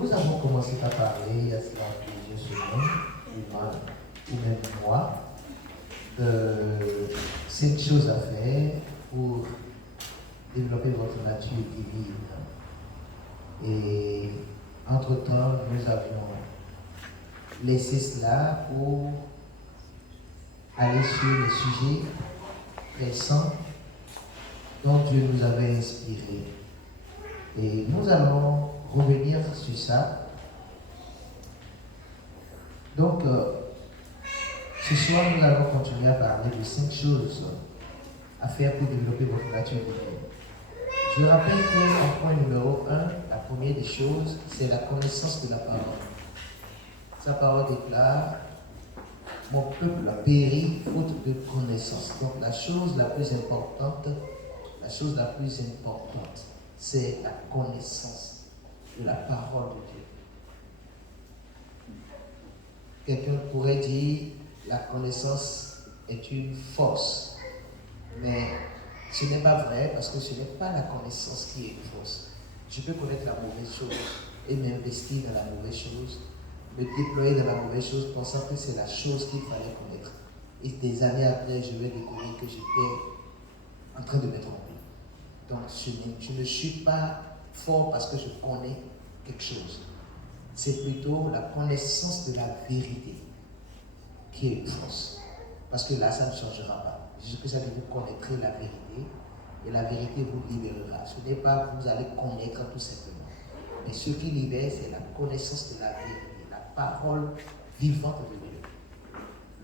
Nous avons commencé à parler il y a cela plusieurs semaines, ou même mois, de 5 choses à faire pour développer votre nature divine. Et entre-temps, nous avions laissé cela pour aller sur les sujets récents dont Dieu nous avait inspirés. Et nous allons revenir sur ça. Donc, ce soir, nous allons continuer à parler de 5 choses à faire pour développer votre nature divine. Je rappelle que, en point numéro 1, la première des choses, c'est la connaissance de la parole. Sa parole déclare: mon peuple a péri faute de connaissance. Donc, la chose la plus importante, c'est la connaissance de la parole de Dieu. Quelqu'un pourrait dire la connaissance est une force, mais ce n'est pas vrai, parce que ce n'est pas la connaissance qui est une force. Je peux connaître la mauvaise chose et m'investir dans la mauvaise chose, me déployer dans la mauvaise chose, pensant que c'est la chose qu'il fallait connaître. Et des années après, je vais découvrir que j'étais en train de me tromper. Donc, je ne suis pas fort parce que je connais quelque chose. C'est plutôt la connaissance de la vérité qui est une force. Parce que là, ça ne changera pas. Juste que ça veut dire vous connaîtrez la vérité et la vérité vous libérera. Ce n'est pas vous allez connaître tout simplement. Mais ce qui libère, c'est la connaissance de la vérité, la parole vivante de Dieu.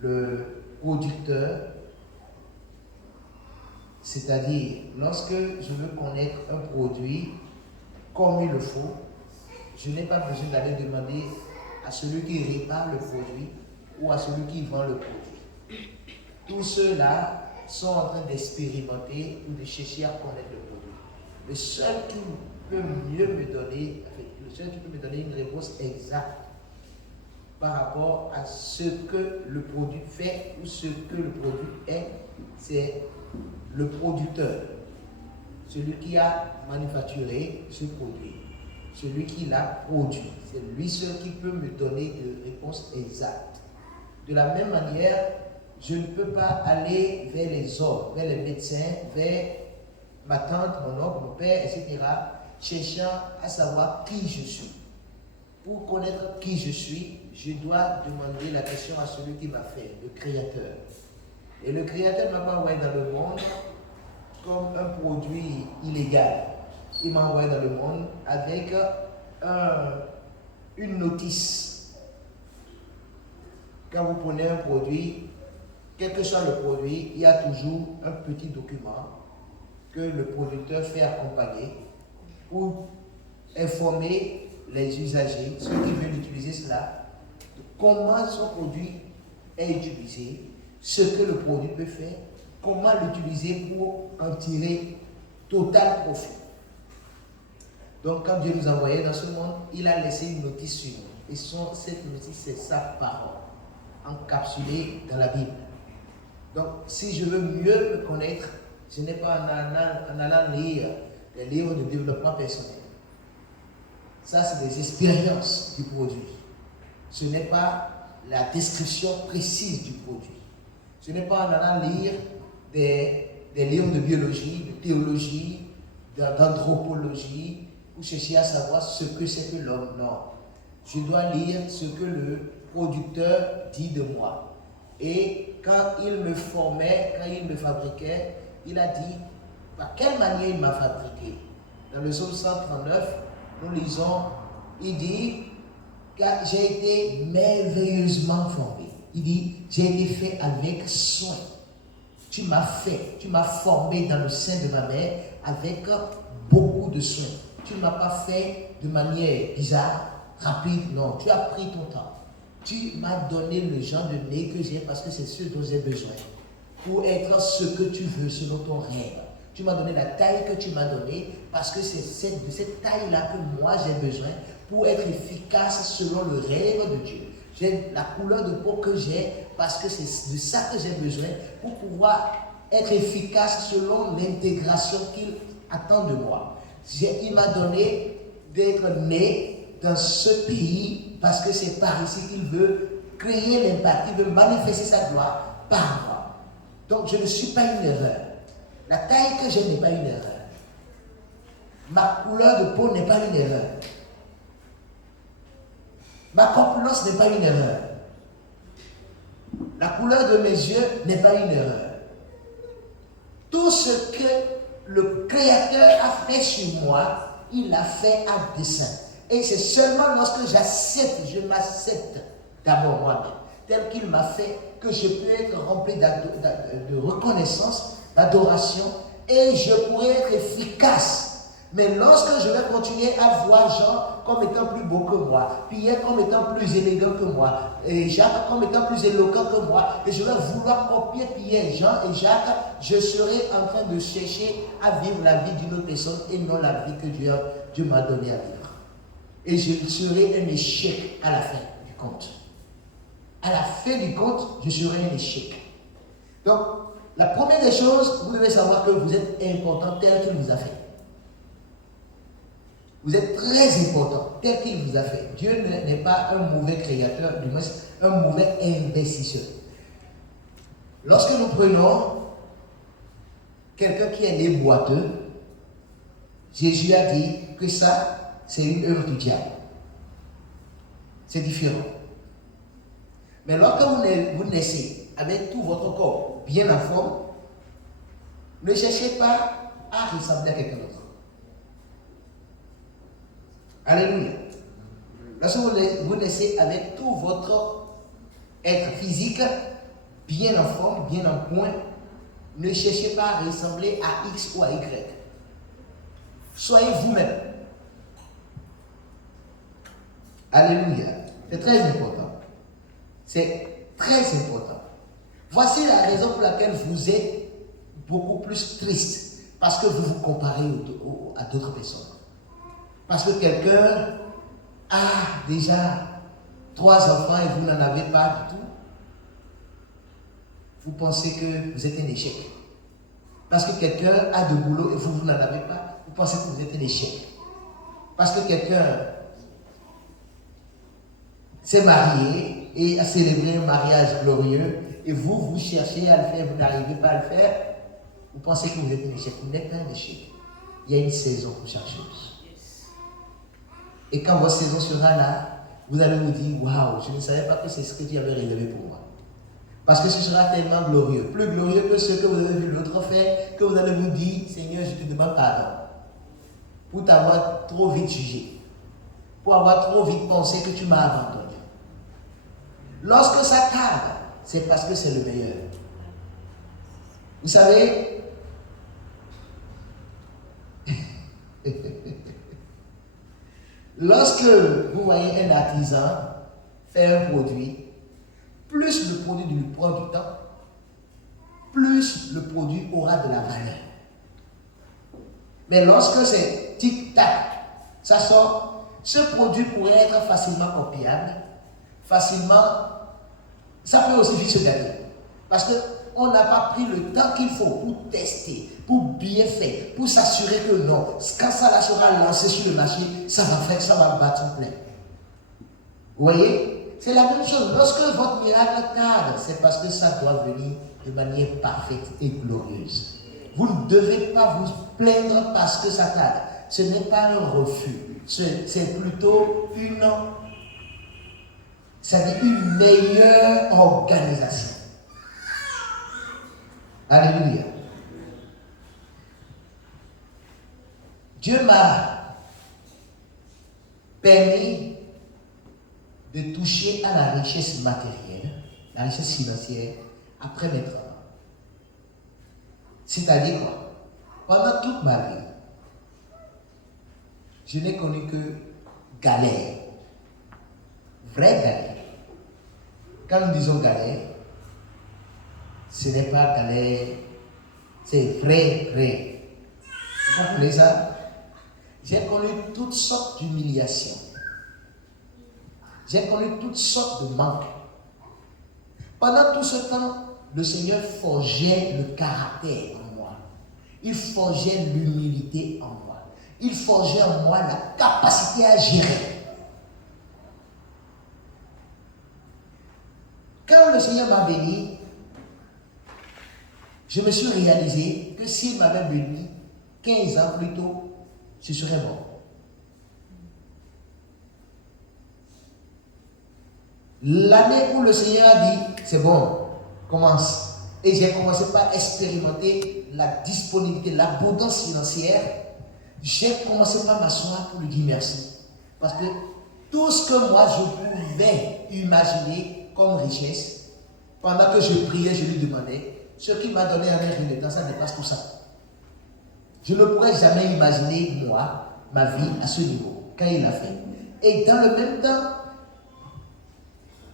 Le producteur, c'est-à-dire, lorsque je veux connaître un produit comme il le faut, je n'ai pas besoin d'aller demander à celui qui répare le produit ou à celui qui vend le produit. Tous ceux-là sont en train d'expérimenter ou de chercher à connaître le produit. Le seul qui peut me donner une réponse exacte par rapport à ce que le produit fait ou ce que le produit est, c'est le producteur, celui qui a manufacturé ce produit, celui qui l'a produit. C'est lui seul qui peut me donner une réponse exacte. De la même manière, je ne peux pas aller vers les hommes, vers les médecins, vers ma tante, mon oncle, mon père, etc., cherchant à savoir qui je suis. Pour connaître qui je suis, je dois demander la question à celui qui m'a fait, le Créateur. Et le Créateur m'a pas envoyé dans le monde comme un produit illégal. Il m'a envoyé dans le monde avec une notice. Quand vous prenez un produit, quel que soit le produit, il y a toujours un petit document que le producteur fait accompagner pour informer les usagers, ceux qui veulent utiliser cela, de comment son produit est utilisé, ce que le produit peut faire, comment l'utiliser pour en tirer total profit. Donc, quand Dieu nous a envoyés dans ce monde, il a laissé une notice sur nous. Et cette notice, c'est sa parole, encapsulée dans la Bible. Donc, si je veux mieux me connaître, ce n'est pas en allant lire les livres de développement personnel. Ça, c'est des expériences du produit. Ce n'est pas la description précise du produit. Ce n'est pas en allant lire des livres de biologie, de théologie, d'anthropologie, pour chercher à savoir ce que c'est que l'homme. Non. Je dois lire ce que le producteur dit de moi. Et quand il me formait, quand il me fabriquait, il a dit par quelle manière il m'a fabriqué. Dans le psaume 139, nous lisons, il dit, car j'ai été merveilleusement formé. Il dit, j'ai été fait avec soin. Tu m'as formé dans le sein de ma mère avec beaucoup de soin. Tu ne m'as pas fait de manière bizarre, rapide, non. Tu as pris ton temps. Tu m'as donné le genre de nez que j'ai parce que c'est ce dont j'ai besoin. Pour être ce que tu veux selon ton rêve. Tu m'as donné la taille que tu m'as donnée parce que c'est de cette taille-là que moi j'ai besoin pour être efficace selon le rêve de Dieu. J'ai la couleur de peau que j'ai parce que c'est de ça que j'ai besoin pour pouvoir être efficace selon l'intégration qu'il attend de moi. Il m'a donné d'être né dans ce pays parce que c'est par ici qu'il veut créer l'impact, il veut manifester sa gloire par moi. Donc je ne suis pas une erreur. La taille que j'ai n'est pas une erreur. Ma couleur de peau n'est pas une erreur. Ma corpulence n'est pas une erreur. La couleur de mes yeux n'est pas une erreur. Tout ce que le Créateur a fait sur moi, il l'a fait à dessein. Et c'est seulement lorsque j'accepte, je m'accepte d'abord moi-même, tel qu'il m'a fait, que je peux être rempli de reconnaissance, d'adoration, et je pourrai être efficace. Mais lorsque je vais continuer à voir Jean comme étant plus beau que moi, Pierre comme étant plus élégant que moi, et Jacques comme étant plus éloquent que moi, et je vais vouloir copier Pierre, Jean et Jacques, je serai en train de chercher à vivre la vie d'une autre personne et non la vie que Dieu m'a donnée à vivre. Et je serai un échec à la fin du compte. À la fin du compte, je serai un échec. Donc, la première des choses, vous devez savoir que vous êtes important tel qu'il vous a fait. Vous êtes très important tel qu'il vous a fait. Dieu n'est pas un mauvais créateur, du moins un mauvais investisseur. Lorsque nous prenons quelqu'un qui est né boiteux, Jésus a dit que ça, c'est une œuvre du diable. C'est différent. Mais lorsque vous naissez avec tout votre corps bien en forme, ne cherchez pas à ressembler à quelqu'un d'autre. Alléluia. Lorsque vous naissez avec tout votre être physique bien en forme, bien en point, ne cherchez pas à ressembler à X ou à Y. Soyez vous-même. Alléluia. C'est très important. C'est très important. Voici la raison pour laquelle vous êtes beaucoup plus triste. Parce que vous vous comparez à d'autres personnes. Parce que quelqu'un a déjà 3 enfants et vous n'en avez pas du tout. Vous pensez que vous êtes un échec. Parce que quelqu'un a de boulot et vous n'en avez pas. Vous pensez que vous êtes un échec. Parce que quelqu'un s'est marié et a célébré un mariage glorieux et vous cherchez à le faire, vous n'arrivez pas à le faire, vous pensez que vous êtes un échec. Vous n'êtes pas un échec. Il y a une saison pour chaque chose. Et quand votre saison sera là, vous allez vous dire, waouh, je ne savais pas que c'est ce que Dieu avait réservé pour moi. Parce que ce sera tellement glorieux, plus glorieux que ce que vous avez vu l'autre faire, que vous allez vous dire, Seigneur, je te demande pardon pour t'avoir trop vite jugé, pour avoir trop vite pensé que tu m'as abandonné. Lorsque ça tarde, c'est parce que c'est le meilleur. Vous savez, lorsque vous voyez un artisan faire un produit, plus le produit lui prend du temps, plus le produit aura de la valeur. Mais lorsque c'est tic-tac, ça sort, ce produit pourrait être facilement copiable, ça peut aussi vite se gagner. Parce qu'on n'a pas pris le temps qu'il faut pour tester, pour bien faire, pour s'assurer que non, quand ça sera lancé sur le marché, ça va battre en plein. Vous voyez? C'est la même chose. Lorsque votre miracle tarde, c'est parce que ça doit venir de manière parfaite et glorieuse. Vous ne devez pas vous plaindre parce que ça tarde. Ce n'est pas un refus. C'est plutôt une meilleure organisation. Alléluia. Dieu m'a permis de toucher à la richesse matérielle, la richesse financière, après mes 30 ans. C'est-à-dire quoi? Pendant toute ma vie, je n'ai connu que galère. Vraie galère. Quand nous disons galère, ce n'est pas galère, c'est vrai. Vous comprenez ça? J'ai connu toutes sortes d'humiliations. J'ai connu toutes sortes de manques. Pendant tout ce temps, le Seigneur forgeait le caractère en moi. Il forgeait l'humilité en moi. Il forgeait en moi la capacité à gérer. le Seigneur m'a béni, je me suis réalisé que s'il m'avait béni 15 ans plus tôt, je serais mort. L'année où le Seigneur a dit, c'est bon, commence. Et j'ai commencé par expérimenter la disponibilité, l'abondance financière. J'ai commencé par m'asseoir pour lui dire merci. Parce que tout ce que moi je pouvais imaginer comme richesse, pendant que je priais, je lui demandais, ce qu'il m'a donné en un rien de temps, ça dépasse tout ça. Je ne pourrais jamais imaginer, moi, ma vie à ce niveau, quand il l'a fait. Et dans le même temps,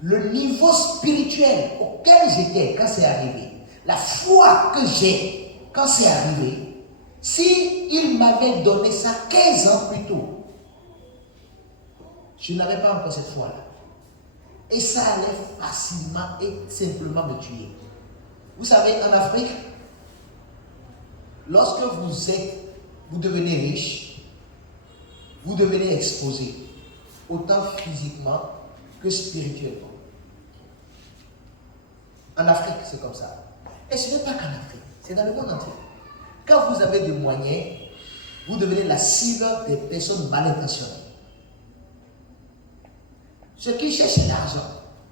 le niveau spirituel auquel j'étais quand c'est arrivé, la foi que j'ai quand c'est arrivé, si il m'avait donné ça 15 ans plus tôt, je n'avais pas encore cette foi-là. Et ça allait facilement et simplement me tuer. Vous savez, en Afrique, lorsque vous devenez riche, vous devenez exposé, autant physiquement que spirituellement. En Afrique, c'est comme ça. Et ce n'est pas qu'en Afrique, c'est dans le monde entier. Quand vous avez des moyens, vous devenez la cible des personnes mal intentionnées. Ceux qui cherchent l'argent,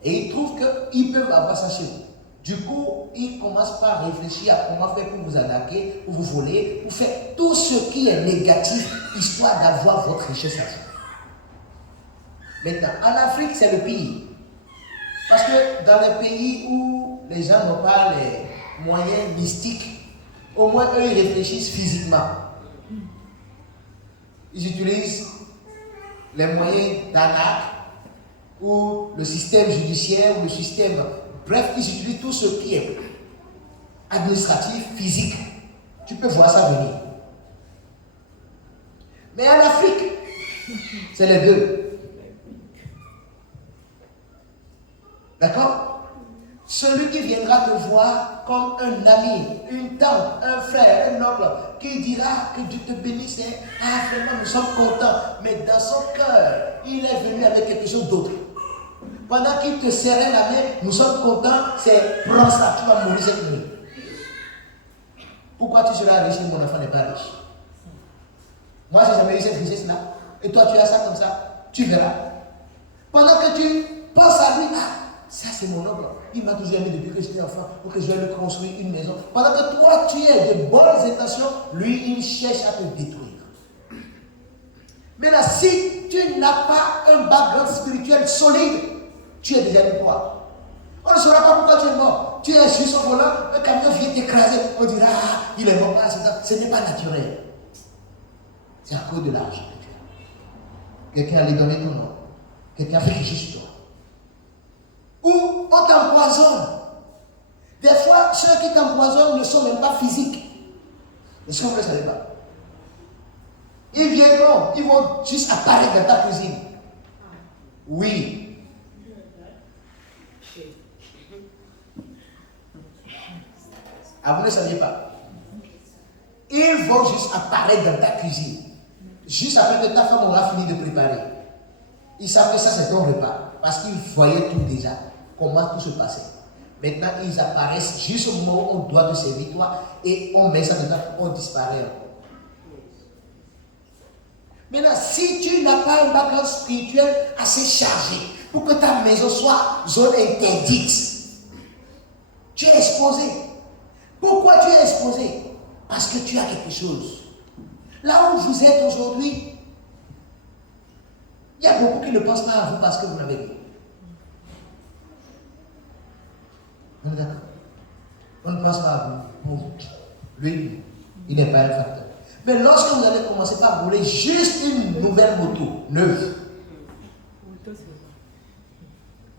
et ils trouvent qu'ils peuvent avoir ça chez vous. Du coup, ils commencent par réfléchir à comment faire pour vous attaquer, pour vous voler, pour faire tout ce qui est négatif, histoire d'avoir votre richesse à vous. Maintenant, en Afrique, c'est le pays. Parce que dans les pays où les gens n'ont pas les moyens mystiques, au moins eux, ils réfléchissent physiquement. Ils utilisent les moyens d'arnaque, ou le système judiciaire, ou le système... Bref, ils utilisent tout ce qui est administratif, physique. Tu peux voir ça venir. Mais en Afrique, c'est les deux. D'accord? Celui qui viendra te voir comme un ami, une tante, un frère, un oncle, qui dira que Dieu te bénisse, ah vraiment nous sommes contents, mais dans son cœur, il est venu avec quelque chose d'autre. Pendant qu'il te serrait la main, nous sommes contents, c'est prends ça, tu vas mourir cette nuit. Pourquoi tu seras riche et mon enfant n'est pas riche? Moi, je n'ai jamais eu cette richesse-là. Et toi, tu as ça comme ça, tu verras. Pendant que tu penses à lui, ah, ça c'est mon oncle. Il m'a toujours aimé depuis que j'étais enfant pour que je vais lui construire une maison. Pendant que toi, tu as de bonnes intentions, lui, il cherche à te détruire. Maintenant, si tu n'as pas un background spirituel solide, tu es déjà une proie. On ne saura pas pourquoi tu es mort. Tu es sur son volant, un camion vient t'écraser. On dira, ah, il est mort par accident. Ce n'est pas naturel. C'est à cause de l'argent que tu as. Quelqu'un allait donner ton nom. Quelqu'un fait quelque chose sur toi. Ou on t'empoisonne. Des fois, ceux qui t'empoisonnent ne sont même pas physiques. Est-ce que vous ne le savez pas? Ils viendront, ils vont juste apparaître dans ta cuisine. Oui. Ah, vous ne saviez pas? Ils vont juste apparaître dans ta cuisine. Juste après que ta femme aura fini de préparer. Ils savent que ça c'est ton repas. Parce qu'ils voyaient tout déjà. Comment tout se passait. Maintenant, ils apparaissent juste au moment où on doit te servir toi. Et on met ça dedans, on disparaît encore. Maintenant, si tu n'as pas un background spirituel assez chargé pour que ta maison soit zone interdite, tu es exposé. Pourquoi tu es exposé? Parce que tu as quelque chose. Là où vous êtes aujourd'hui, il y a beaucoup qui ne pensent pas à vous parce que vous n'avez rien. On est d'accord? On ne pense pas à vous. Bon, lui, il n'est pas un facteur. Mais lorsque vous allez commencer par rouler juste une nouvelle moto, neuve,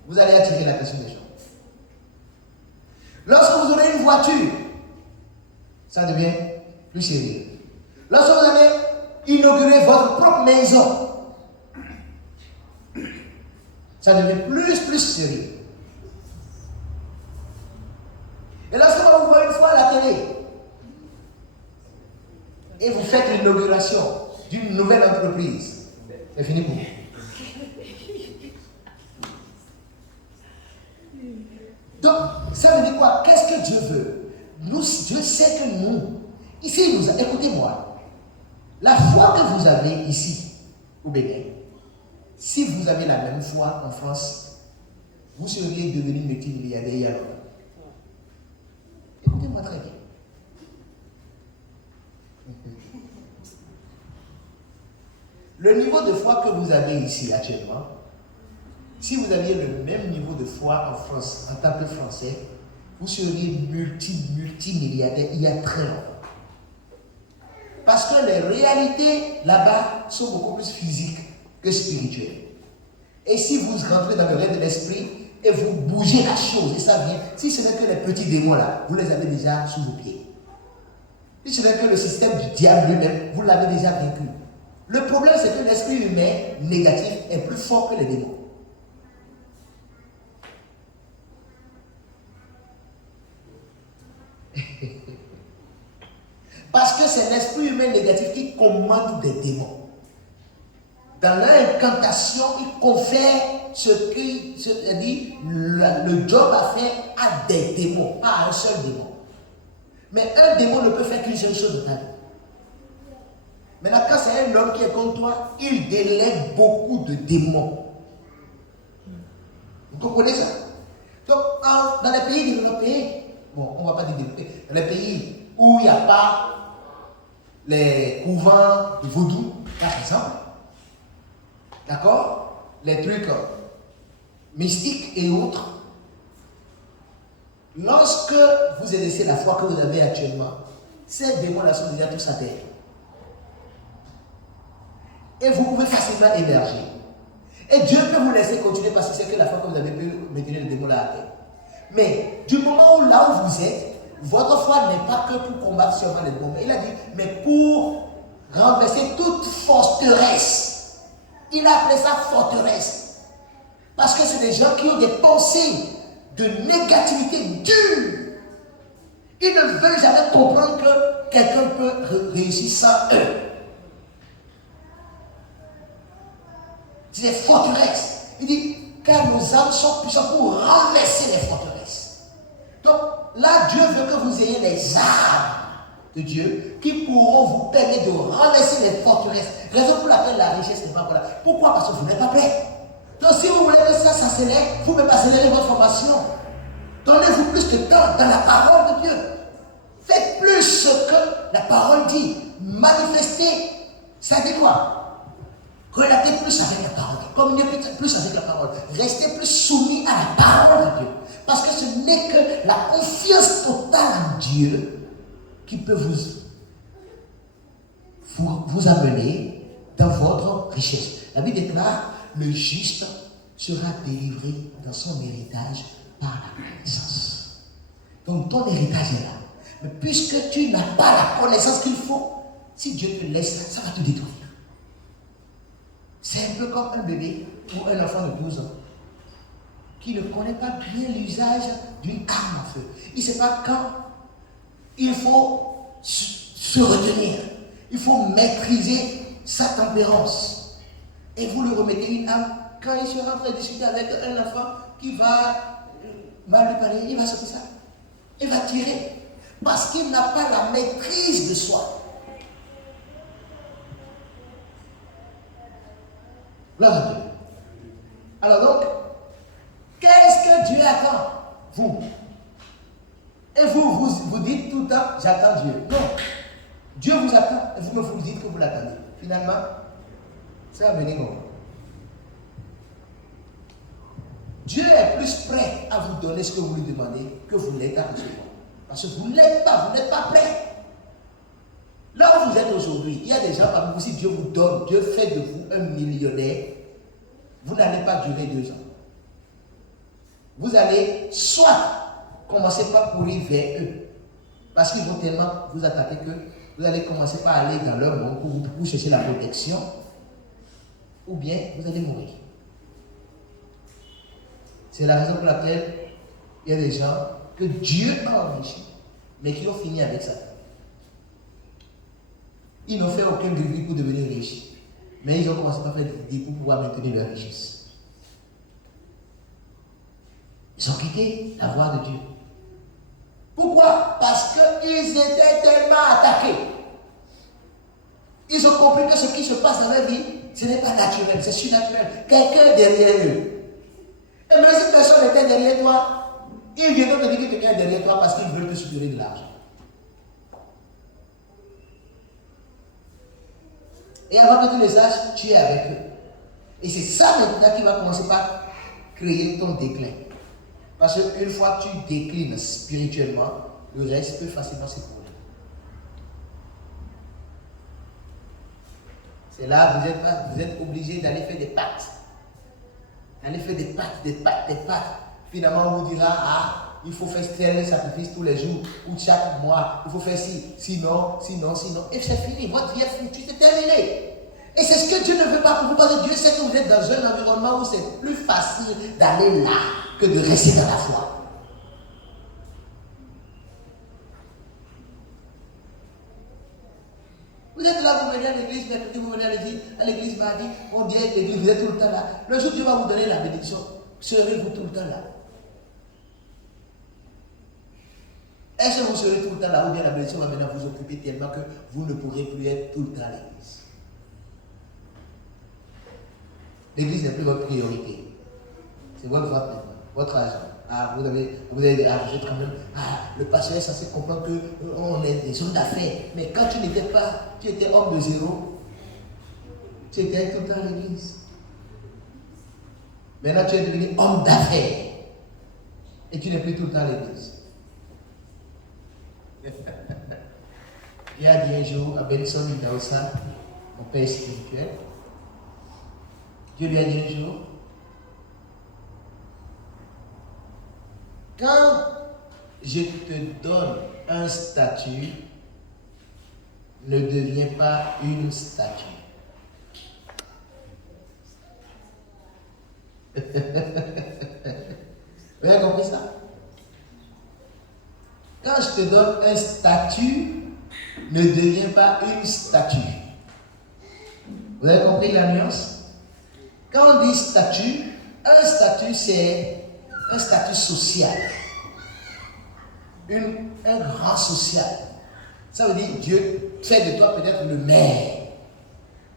vous allez attirer l'attention des gens. Lorsque vous aurez une voiture, ça devient plus sérieux. Lorsque vous allez inaugurer votre propre maison, ça devient plus sérieux. Et lorsque vous voyez une fois à la télé, et vous faites l'inauguration d'une nouvelle entreprise, c'est fini pour vous. Ça veut dire quoi? Qu'est-ce que Dieu veut? Dieu sait que nous, ici, écoutez-moi, la foi que vous avez ici, au Bénin, si vous avez la même foi en France, vous seriez devenu multimilliardaire il y a longtemps. Écoutez-moi très bien. Le niveau de foi que vous avez ici actuellement, si vous aviez le même niveau de foi en France, en tant que Français, vous seriez multimilliardaire il y a très longtemps. Parce que les réalités là-bas sont beaucoup plus physiques que spirituelles. Et si vous rentrez dans le règne de l'esprit et vous bougez la chose, et ça vient, si ce n'est que les petits démons là, vous les avez déjà sous vos pieds. Si ce n'est que le système du diable lui-même, vous l'avez déjà vaincu. Le problème, c'est que l'esprit humain négatif est plus fort que les démons. Parce que c'est l'esprit humain négatif qui commande des démons. Dans l'incantation, il confère ce qui dit le job à faire à des démons, pas à un seul démon. Mais un démon ne peut faire qu'une seule chose de ta vie. Maintenant, quand c'est un homme qui est contre toi, il délègue beaucoup de démons. Vous comprenez ça? Donc, dans les pays développés, bon, on ne va pas dire développés, dans les pays où il n'y a pas les couvents de vaudou, par exemple, d'accord, les trucs mystiques et autres, lorsque vous exercez la foi que vous avez actuellement, ces démons-là sont déjà tous à terre. Et vous pouvez facilement émerger. Et Dieu peut vous laisser continuer parce que c'est que la foi que vous avez pu maintenir le démon là à terre. Mais du moment où là où vous êtes, votre foi n'est pas que pour combattre seulement les démons. Il a dit, mais pour renverser toute forteresse. Il a appelé ça forteresse. Parce que c'est des gens qui ont des pensées de négativité dure. Ils ne veulent jamais comprendre que quelqu'un peut réussir sans eux. C'est des forteresses. Il dit, car nos âmes sont puissantes pour renverser les forteresses. Donc, là, Dieu veut que vous ayez les armes de Dieu qui pourront vous permettre de renverser les forteresses. Raison pour laquelle la richesse n'est pas voilà. Pourquoi? Parce que vous n'êtes pas prêt. Donc, si vous voulez que ça s'accélère, vous pouvez accélérer votre formation. Donnez-vous plus de temps dans la parole de Dieu. Faites plus ce que la parole dit. Manifestez. Ça dit quoi? Relatez plus avec la parole. Communiez plus avec la parole. Restez plus soumis à la parole de Dieu. Parce que ce n'est que la confiance totale en Dieu qui peut vous amener dans votre richesse. La Bible déclare, le juste sera délivré dans son héritage par la connaissance. Donc ton héritage est là. Mais puisque tu n'as pas la connaissance qu'il faut, si Dieu te laisse là, ça va te détruire. C'est un peu comme un bébé ou un enfant de 12 ans qui ne connaît pas bien l'usage d'une arme à feu. Il ne sait pas quand il faut se retenir. Il faut maîtriser sa tempérance. Et vous lui remettez une arme. Quand il sera en train de discuter avec un enfant qui va lui parler, il va sortir ça. Il va tirer. Parce qu'il n'a pas la maîtrise de soi. Gloire à Dieu. Alors donc, qu'est-ce que Dieu attend? Vous. Et vous dites tout le temps, j'attends Dieu. Non. Dieu vous attend et vous dites que vous l'attendez. Finalement, ça va venir comment? Dieu est plus prêt à vous donner ce que vous lui demandez que vous l'êtes à recevoir. Parce que vous ne l'êtes pas, vous n'êtes pas prêt. Là où vous êtes aujourd'hui, il y a des gens parmi vous, si Dieu vous donne, Dieu fait de vous un millionnaire, vous n'allez pas durer 2 ans. Vous allez soit commencer par courir vers eux, parce qu'ils vont tellement vous attaquer que vous allez commencer par aller dans leur monde pour chercher la protection, ou bien vous allez mourir. C'est la raison pour laquelle il y a des gens que Dieu a enrichis, mais qui ont fini avec ça. Ils n'ont fait aucun degré pour devenir riches. Mais ils ont commencé par faire des degrés pour pouvoir maintenir leur richesse. Ils ont quitté la voie de Dieu. Pourquoi? Parce qu'ils étaient tellement attaqués. Ils ont compris que ce qui se passe dans leur vie, ce n'est pas naturel, c'est surnaturel. Quelqu'un derrière eux. Et même si personne était derrière toi, ils viennent te dire que quelqu'un est derrière toi parce qu'ils veulent te soutirer de l'argent. Et avant que tu le saches, tu es avec eux. Et c'est ça maintenant qui va commencer par créer ton déclin. Parce qu'une fois que tu déclines spirituellement, le reste peut facilement s'écrouler. C'est là que vous êtes obligé d'aller faire des pactes. D'aller faire des pactes. Finalement, on vous dira, il faut faire tel sacrifice tous les jours ou chaque mois. Il faut faire ci, sinon. Et c'est fini. Votre vie est foutue, c'est terminé. Et c'est ce que Dieu ne veut pas pour vous. Parce que Dieu sait que vous êtes dans un environnement où c'est plus facile d'aller là que de rester dans la foi. Vous êtes là, vous venez à l'église, mercredi, vous venez à l'église mardi, on dit à l'église, vous êtes tout le temps là. Le jour où Dieu va vous donner la bénédiction, serez-vous tout le temps là? Est-ce que vous serez tout le temps là ou bien la bénédiction va maintenant vous occuper tellement que vous ne pourrez plus être tout le temps à l'église? L'église n'est plus votre priorité. C'est votre vote maintenant, votre argent. Vous êtes quand même. Le pasteur est censé comprendre qu'on est des hommes d'affaires. Mais quand tu n'étais pas, tu étais homme de zéro, tu étais tout le temps à l'église. Maintenant, tu es devenu homme d'affaires. Et tu n'es plus tout le temps à l'église. Il a dit un jour à Benson Idaosa, mon père spirituel, Dieu lui a dit un jour, quand je te donne un statut, ne deviens pas une statue. Vous avez compris ça? Quand je te donne un statut, ne deviens pas une statue. Vous avez compris la nuance? Quand on dit statut, un statut c'est un statut social. Un grand social. Ça veut dire Dieu fait de toi peut-être le maire.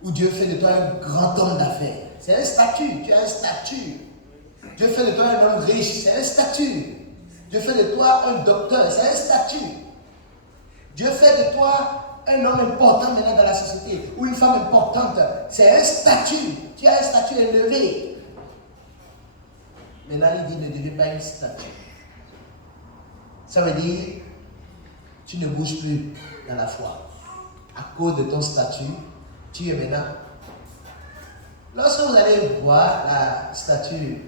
Ou Dieu fait de toi un grand homme d'affaires. C'est un statut, tu as un statut. Dieu fait de toi un homme riche, c'est un statut. Dieu fait de toi un docteur, c'est un statut. Dieu fait de toi un homme important maintenant dans la société, ou une femme importante, c'est un statut. Tu as un statut élevé. Maintenant, il dit ne deviens pas une statue. Ça veut dire, tu ne bouges plus dans la foi. À cause de ton statut, tu es maintenant. Lorsque vous allez voir la statue,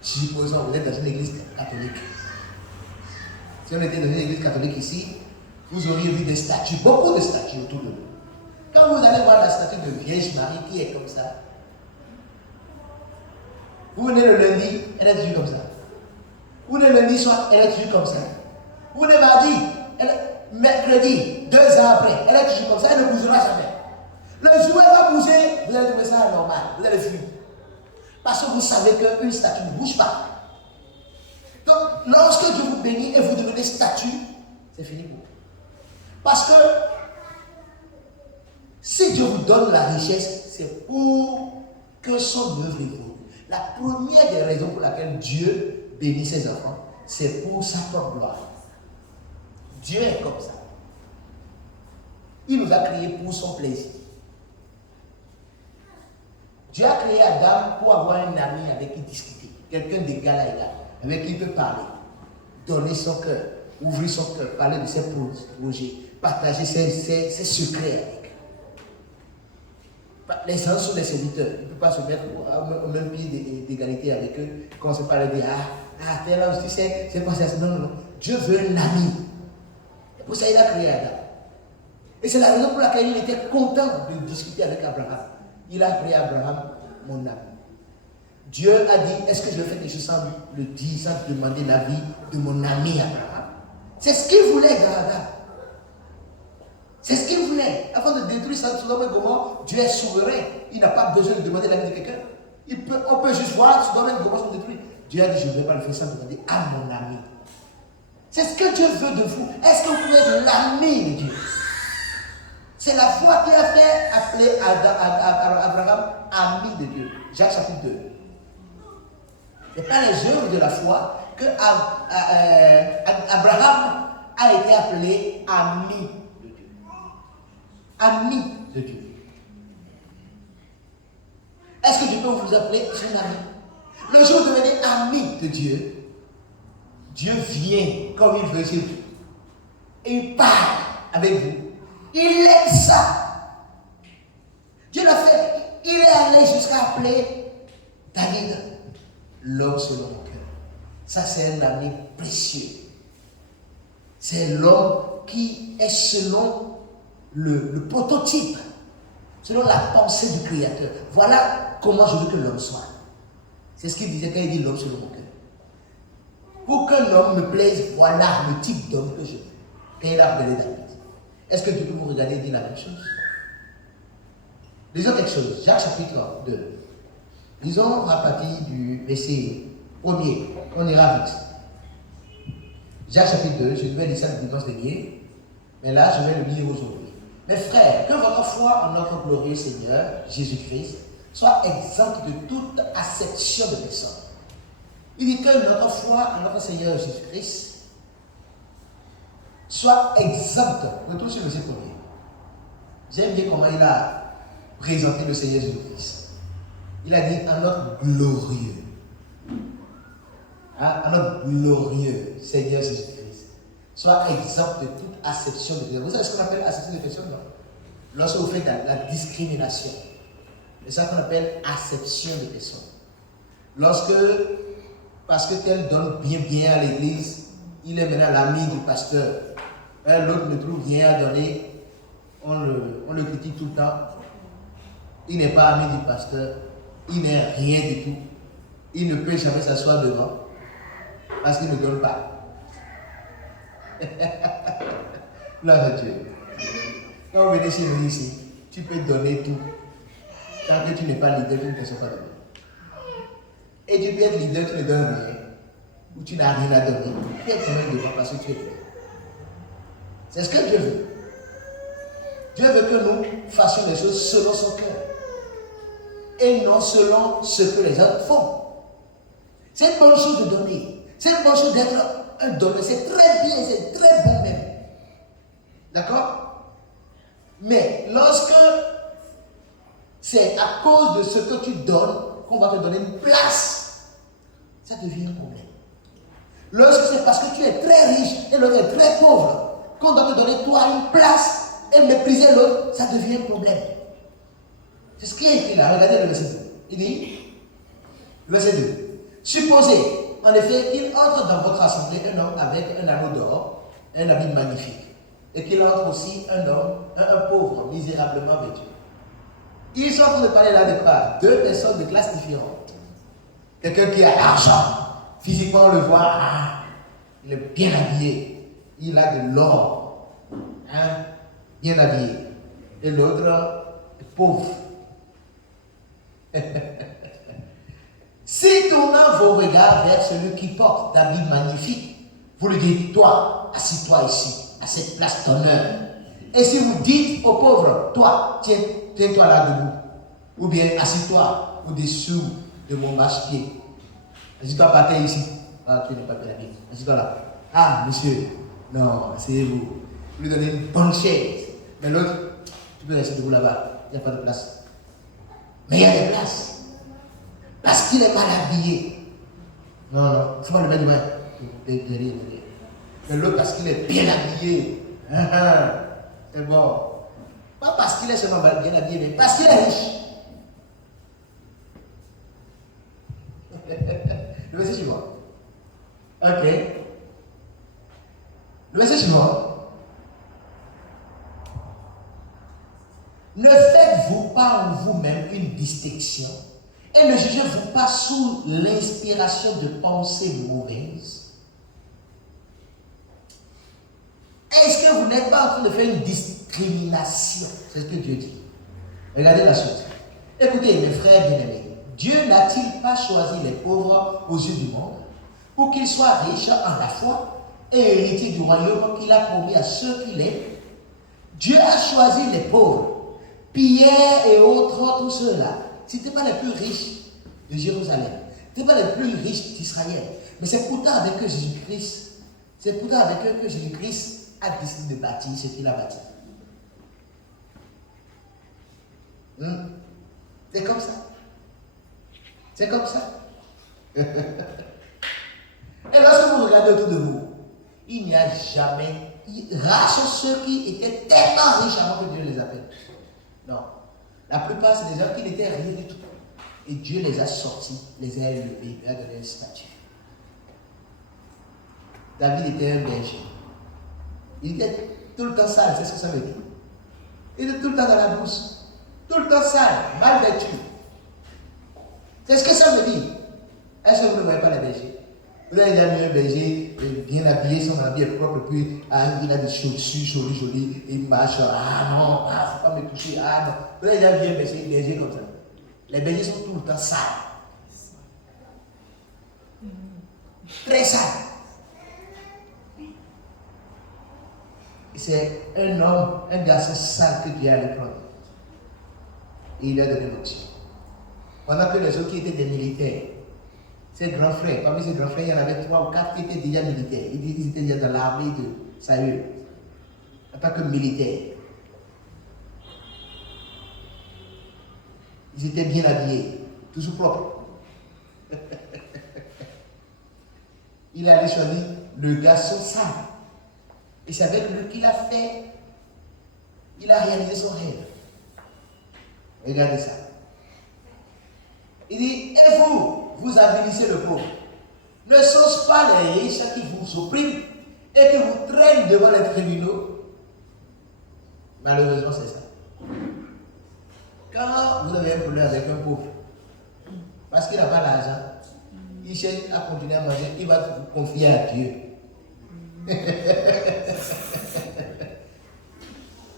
supposons vous êtes dans une église catholique. Si on était dans une église catholique ici, vous auriez vu des statues, beaucoup de statues autour de nous. Quand vous allez voir la statue de Vierge Marie qui est comme ça, vous venez le lundi, elle est toujours comme ça. Vous venez le lundi soir, elle est toujours comme ça. Vous venez mardi, mercredi, 2 ans après, elle est toujours comme ça, elle ne bougera jamais. Le jour où elle va bouger, vous allez trouver ça normal, vous allez fuir. Parce que vous savez qu'une statue ne bouge pas. Donc, lorsque Dieu vous bénit et vous devenez statue, c'est fini pour vous. Parce que si Dieu vous donne la richesse, c'est pour que son œuvre évolue. La première des raisons pour laquelle Dieu bénit ses enfants, c'est pour sa propre gloire. Dieu est comme ça. Il nous a créés pour son plaisir. Dieu a créé Adam pour avoir un ami avec qui discuter, quelqu'un d'égal à égal, avec qui il peut parler, donner son cœur, ouvrir son cœur, parler de ses projets, partager ses secrets avec. Les gens sont des serviteurs, il ne peut pas se mettre au même pied d'égalité avec eux, commencer par leur dire t'es là aussi, c'est pas ça. Non. Dieu veut un ami. Et pour ça, il a créé Adam. Et c'est la raison pour laquelle il était content de discuter avec Abraham. Il a appelé Abraham mon ami. Dieu a dit, est-ce que je fais quelque chose sans le dire, sans demander l'avis de mon ami Abraham? C'est ce qu'il voulait dans Adam. C'est ce qu'il voulait. Avant de détruire Sodome et Gomorrhe, Dieu est souverain. Il n'a pas besoin de demander l'avis de quelqu'un. On peut juste voir Sodome et Gomorrhe sont détruits. Dieu a dit, je ne vais pas le faire sans demander à mon ami. C'est ce que Dieu veut de vous. Est-ce que vous pouvez être l'ami de Dieu? C'est la foi qui a fait appeler Abraham ami de Dieu. Jacques chapitre 2. Ce n'est pas les œuvres de la foi que Abraham a été appelé ami de Dieu. Ami de Dieu. Est-ce que Dieu peut vous appeler son ami? Le jour où vous devenez ami de Dieu, Dieu vient comme il veut chez vous. Et il parle avec vous. Il aime ça. Dieu l'a fait. Il est allé jusqu'à appeler David l'homme selon mon cœur. Ça, c'est un ami précieux. C'est l'homme qui est selon le prototype, selon la pensée du Créateur. Voilà comment je veux que l'homme soit. C'est ce qu'il disait quand il dit l'homme selon mon cœur. Pour qu'un homme me plaise, voilà le type d'homme que je veux. Quand il a appelé David. Est-ce que Dieu peut vous regarder et dire la même chose? Lisons quelque chose. Jacques chapitre 2. Lisons à partir du verset 1er. On ira vite. Jacques chapitre 2. Je vais lire ça le dimanche dernier. Mais là, je vais le lire aujourd'hui. Mes frères, que votre foi en notre glorieux Seigneur, Jésus-Christ, soit exempte de toute acception de personne. Il dit que notre foi en notre Seigneur Jésus-Christ soit exempte. Retour sur le verset 1er. J'aime bien comment il a présenté le Seigneur Jésus-Christ. Il a dit en notre glorieux. En notre glorieux Seigneur Jésus-Christ. Soit exempt de toute acception de personne. Vous savez ce qu'on appelle acception de personne, non? Lorsque vous faites la discrimination. C'est ça qu'on appelle acception de personne. Lorsque, parce que tel donne bien à l'église, il est maintenant l'ami du pasteur. L'autre ne trouve rien à donner, on le critique tout le temps. Il n'est pas ami du pasteur, il n'est rien du tout. Il ne peut jamais s'asseoir devant parce qu'il ne donne pas. Gloire à Dieu. Quand vous venez chez nous ici, tu peux donner tout. Tant que tu n'es pas leader, tu ne peux pas donner. Et tu peux être leader, tu ne donnes rien. Ou tu n'as rien à donner. Tu es quand même devant parce que tu es leader. C'est ce que Dieu veut. Dieu veut que nous fassions les choses selon son cœur. Et non selon ce que les autres font. C'est une bonne chose de donner. C'est une bonne chose d'être un donneur. C'est très bien, c'est très bon même. D'accord? Mais lorsque c'est à cause de ce que tu donnes qu'on va te donner une place, ça devient un problème. Lorsque c'est parce que tu es très riche et l'autre est très pauvre, qu'on doit te donner toi une place et mépriser l'autre, ça devient un problème. C'est ce qui est écrit là. Regardez le verset 2. Il dit, verset 2. Supposez, en effet, qu'il entre dans votre assemblée un homme avec un anneau d'or, un habit magnifique, et qu'il entre aussi un homme, un pauvre, misérablement vêtu. Ils sont en train de parler là de quoi? Deux personnes de classes différentes. Quelqu'un qui a l'argent, physiquement on le voit, il est bien habillé, il a de l'or, bien habillé. Et l'autre est pauvre. Si tournant vos regards vers celui qui porte d'habits magnifiques, vous lui dites, toi, assis-toi ici, à cette place d'honneur. Et si vous dites au pauvre, toi, tiens-toi là debout, ou bien assis-toi au-dessous de mon marche-pied. Assis-toi par terre ici. Ah, tu n'es pas bien habillé. Assis-toi là. Ah, monsieur, non, asseyez-vous. Vous lui donnez une bonne chaise. Mais l'autre, tu peux rester debout là-bas. Il n'y a pas de place. Mais il y a des places. Parce qu'il est mal habillé. Non, il ne faut pas le mettre devant. Derrière. Mais l'autre, parce qu'il est bien habillé. C'est bon. Pas parce qu'il est seulement bien habillé, mais parce qu'il est riche. Le verset suivant. Ok. Le verset suivant. Ne faites-vous pas en vous-même une distinction et ne jugez-vous pas sous l'inspiration de pensées mauvaises? Est-ce que vous n'êtes pas en train de faire une discrimination? C'est ce que Dieu dit. Regardez la suite. Écoutez, mes frères bien-aimés, Dieu n'a-t-il pas choisi les pauvres aux yeux du monde pour qu'ils soient riches en la foi et héritier du royaume qu'il a promis à ceux qui l'aiment. Dieu a choisi les pauvres, Pierre et autres, tous ceux-là. Ce n'étaient pas les plus riches de Jérusalem, ce n'étaient pas les plus riches d'Israël. Mais c'est pourtant avec eux Jésus-Christ, c'est pourtant avec eux que Jésus-Christ a décidé de bâtir ce qu'il a bâti. C'est comme ça. C'est comme ça. Et lorsque vous regardez autour de vous, il n'y a jamais, rares sont ceux qui étaient tellement riches avant que Dieu les appelle. Non. La plupart, c'est des gens qui n'étaient rien du tout. Et Dieu les a sortis, les a élevés, les a donné un statut. David était un berger. Il était tout le temps sale, c'est ce que ça veut dire. Il était tout le temps dans la bourse. Tout le temps sale, mal vêtu. C'est ce que ça veut dire. Est-ce que vous ne voyez pas les bergers? Vous avez déjà vu un berger bien habillé, son habit est propre, puis il a des chaussures jolies, il marche, ah non, il ne faut pas me toucher, ah non. Vous avez déjà vu un berger comme ça. Les bergers sont tout le temps sales. Très sales. C'est un homme, un garçon sale que Dieu allait prendre. Et il a donné l'option. Pendant que les autres qui étaient des militaires, ses grands frères, parmi ses grands frères, il y en avait 3 ou 4 qui étaient déjà militaires. Ils étaient déjà dans l'armée de Saül, en tant que militaires. Ils étaient bien habillés, toujours propres. Il allait choisir le garçon sale. Et c'est avec lui qu'il a fait, il a réalisé son rêve. Regardez ça. Il dit, et vous avilissez le pauvre. Ne sont-ce pas les riches qui vous oppriment et qui vous traînent devant les tribunaux? Malheureusement, c'est ça. Quand vous avez un problème avec un pauvre, parce qu'il n'a pas d'argent, il cherche à continuer à manger, il va vous confier à Dieu.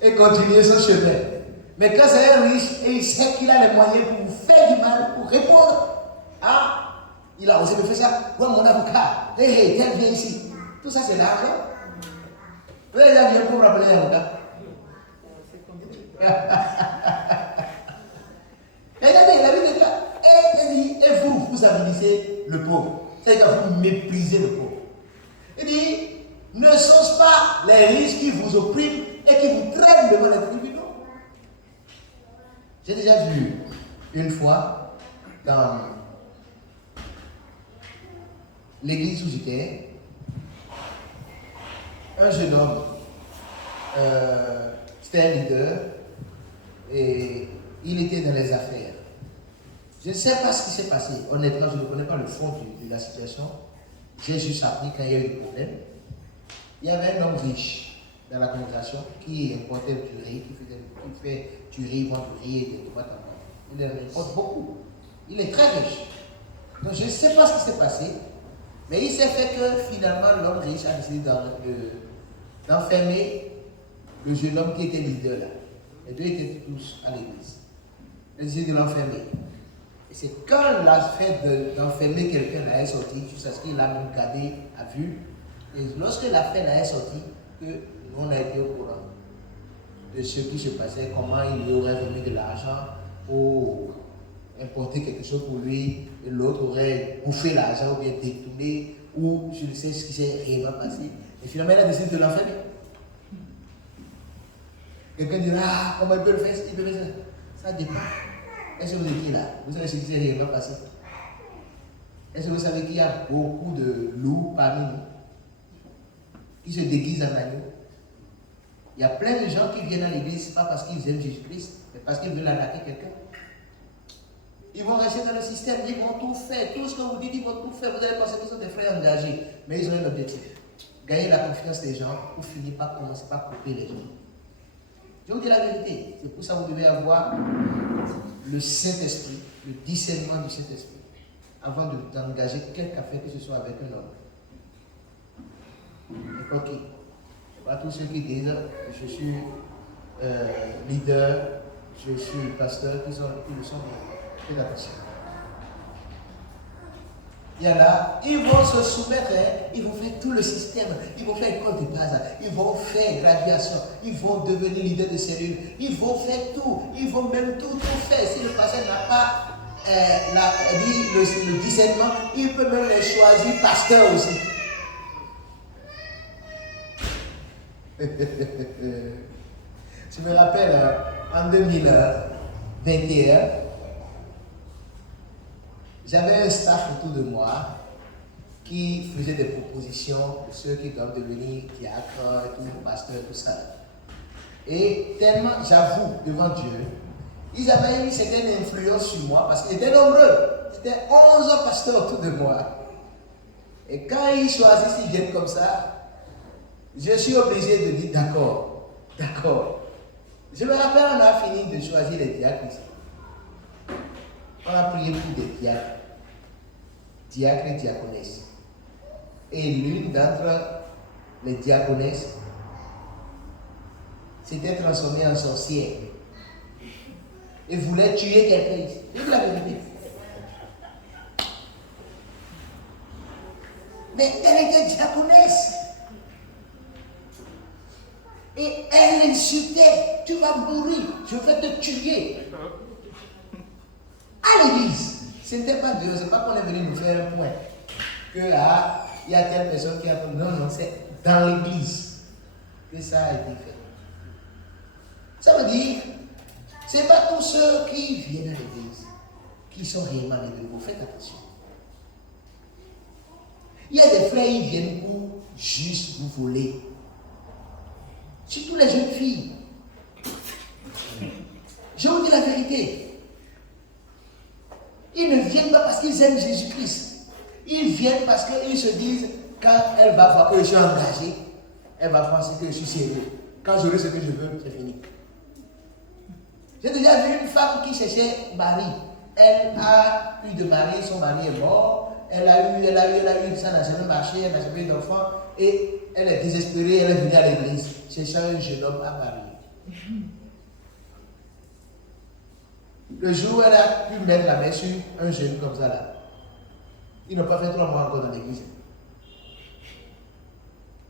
Et continuer son chemin. Mais quand c'est un riche et il sait qu'il a les moyens pour vous faire du mal, pour répondre, il a osé me faire ça, ouais, mon avocat, hey, tel viens ici. Tout ça c'est l'argent. Vous avez déjà vu un pauvre appeler un avocat? Regardez, la Bible dit là, et vous avilissez le pauvre. C'est-à-dire que vous méprisez le pauvre. Il dit, ne sont-ce pas les riches qui vous oppriment et qui vous traînent devant les tribunaux? J'ai déjà vu une fois dans l'église où j'étais, un jeune homme, c'était un leader et il était dans les affaires. Je ne sais pas ce qui s'est passé. Honnêtement, je ne connais pas le fond de la situation. J'ai juste appris quand il y a eu des problèmes. Il y avait un homme riche dans la congrégation qui importait du riz, qui fait du riz, vend du riz et des tomates en main. Il en importe beaucoup. Il est très riche. Donc je ne sais pas ce qui s'est passé, mais il s'est fait que finalement l'homme riche a décidé d'enfermer le jeune homme qui était leader là. Les deux étaient tous à l'église. Il a décidé de l'enfermer. Et c'est quand l'affaire d'enfermer quelqu'un là est sorti, jusqu'à ce qu'il a même gardé à vue. Et lorsque l'affaire là est sortie, que nous on a été au courant de ce qui se passait, comment il lui aurait remis de l'argent pour importer quelque chose pour lui, et l'autre aurait bouffé l'argent ou bien détourné, ou je ne sais ce qui s'est réellement passé. Et finalement, il a décidé de l'enfermer. Quelqu'un dira, comment il peut le faire? Il peut faire ça. Ça dépend. Est-ce que vous étiez là? Vous savez ce qui s'est réellement passé? Est-ce que vous savez qu'il y a beaucoup de loups parmi nous qui se déguisent en agneau? Il y a plein de gens qui viennent à l'église, pas parce qu'ils aiment Jésus-Christ, mais parce qu'ils veulent arnaquer quelqu'un. Ils vont rester dans le système, ils vont tout faire. Tout ce que vous dites, ils vont tout faire. Vous allez penser qu'ils sont des frères engagés, mais ils ont un objectif. Gagner la confiance des gens pour finir par commencer par couper les gens. Je vous dis la vérité. C'est pour ça que vous devez avoir le Saint-Esprit, le discernement du Saint-Esprit, avant d'engager quelque affaire, que ce soit avec un homme. Ok. Pas tous ceux qui disent je suis leader, je suis pasteur, qui le sont bien. Faites attention. il y en a, ils vont se soumettre, ils vont faire tout le système, ils vont faire école de base, ils vont faire graduation, ils vont devenir leader de cellule, ils vont faire tout, ils vont même tout faire. Si le pasteur n'a pas le discernement, il peut même les choisir pasteur aussi. Je me rappelle, en 2021, j'avais un staff autour de moi qui faisait des propositions de ceux qui doivent devenir diacres, tout, pasteurs, tout ça. Et tellement, j'avoue, devant Dieu, ils avaient eu une certaine influence sur moi parce qu'ils étaient nombreux. C'était 11 pasteurs autour de moi. Et quand ils choisissent, ils viennent comme ça, je suis obligé de dire d'accord, d'accord. Je me rappelle, on a fini de choisir les diacres ici. On a prié pour des diacres et diaconesses. Et l'une d'entre les diaconesses s'était transformée en sorcière et voulait tuer quelqu'un. C'est la vérité. Mais elle était diaconesse. Et elle insultait, tu vas mourir, je vais te tuer. À l'église. Ce n'était pas Dieu, ce n'est pas qu'on est venu nous faire un point. Que il y a telle personne qui a fait. Non, non, c'est dans l'église que ça a été fait. Ça veut dire, ce n'est pas tous ceux qui viennent à l'église qui sont réellement les nouveaux. Faites attention. Il y a des frères qui viennent pour juste vous voler. Surtout les jeunes filles. Je vous dis la vérité. Ils ne viennent pas parce qu'ils aiment Jésus-Christ. Ils viennent parce qu'ils se disent, quand elle va voir que je suis engagé, elle va penser que je suis sérieux. Quand j'aurai ce que je veux, c'est fini. J'ai déjà vu une femme qui cherchait mari. Elle a eu de mari, son mari est mort. Elle a eu ça n'a jamais marché, elle n'a jamais eu d'enfant. Et elle est désespérée, elle est venue à l'église, cherchant un jeune homme à marier. Le jour où elle a pu mettre la main sur un jeune comme ça là, ils n'ont pas fait 3 mois encore dans l'église.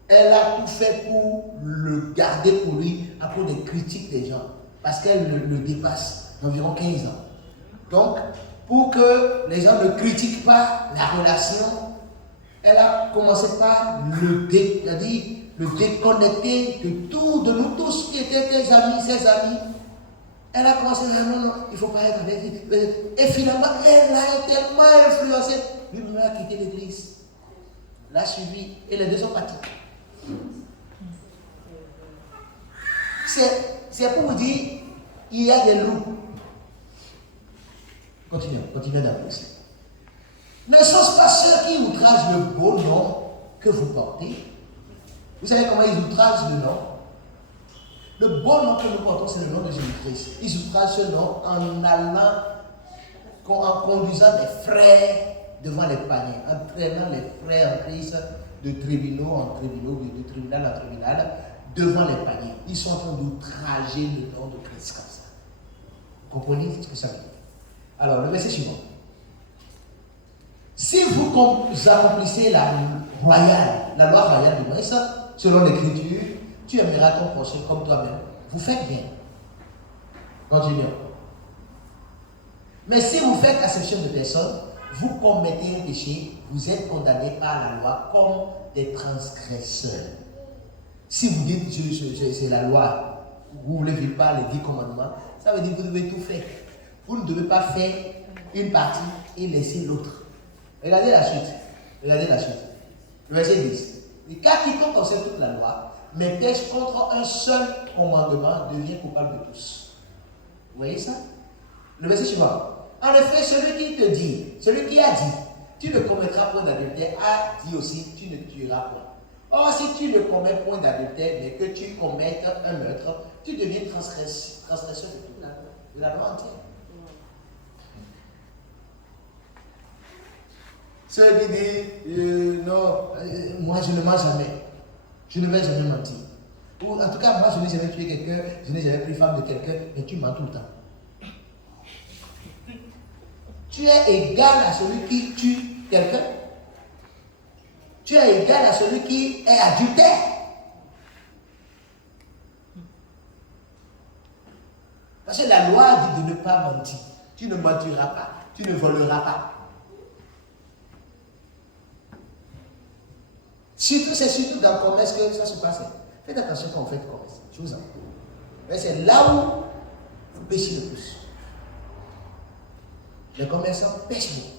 Elle a tout fait pour le garder pour lui à cause des critiques des gens, parce qu'elle le dépasse d'environ 15 ans. Donc, pour que les gens ne critiquent pas la relation, elle a commencé par le déconnecter de nous tous qui étaient ses amis. Elle a commencé à dire non, il ne faut pas être avec lui. Et finalement, elle a tellement influencé. Lui-même a quitté l'église. L'a suivi et les deux sont partis. C'est pour vous dire, il y a des loups. Continuez d'avancer. Ne sont-ce pas ceux qui outragent le beau nom que vous portez? Vous savez comment ils outragent le nom? Le bon nom que nous portons, c'est le nom de Jésus-Christ. Ils outragent ce nom en conduisant les frères devant les paniers, en traînant les frères en Christ de tribunaux en tribunaux, de tribunal en tribunal, devant les paniers. Ils sont en train d'outrager le nom de Christ comme ça. Vous comprenez ce que ça veut dire? Alors, le verset suivant. Si vous accomplissez la loi royale de Moïse, selon l'Écriture, tu aimeras ton prochain comme toi-même. Vous faites bien. Continuons. Mais si vous faites acception de personne, vous commettez un péché, vous êtes condamné par la loi comme des transgresseurs. Si vous dites c'est la loi, vous ne vivez pas les 10 commandements, ça veut dire que vous devez tout faire. Vous ne devez pas faire une partie et laisser l'autre. Regardez la suite. Le verset 10. Car quiconque observe toute la loi, mais pêche contre un seul commandement, devient coupable de tous. Vous voyez ça? Le verset suivant. En effet, celui qui a dit, tu ne commettras point d'adultère, a dit aussi, tu ne tueras point. Or, si tu ne commets point d'adultère, mais que tu commettes un meurtre, tu deviens transgresseur de la loi entière. Ceux qui disent, non, moi je ne mens jamais. Je ne vais jamais mentir. Ou en tout cas, moi je n'ai jamais tué quelqu'un, je n'ai jamais pris femme de quelqu'un, mais tu mens tout le temps. Tu es égal à celui qui tue quelqu'un. tu es égal à celui qui est adultère. Parce que la loi dit de ne pas mentir. Tu ne mentiras pas, tu ne voleras pas. C'est surtout dans le commerce que ça se passe. Faites attention quand vous faites commerce. Je vous en prie. Mais c'est là où vous pêchez le plus. Les commerçants pêchent beaucoup.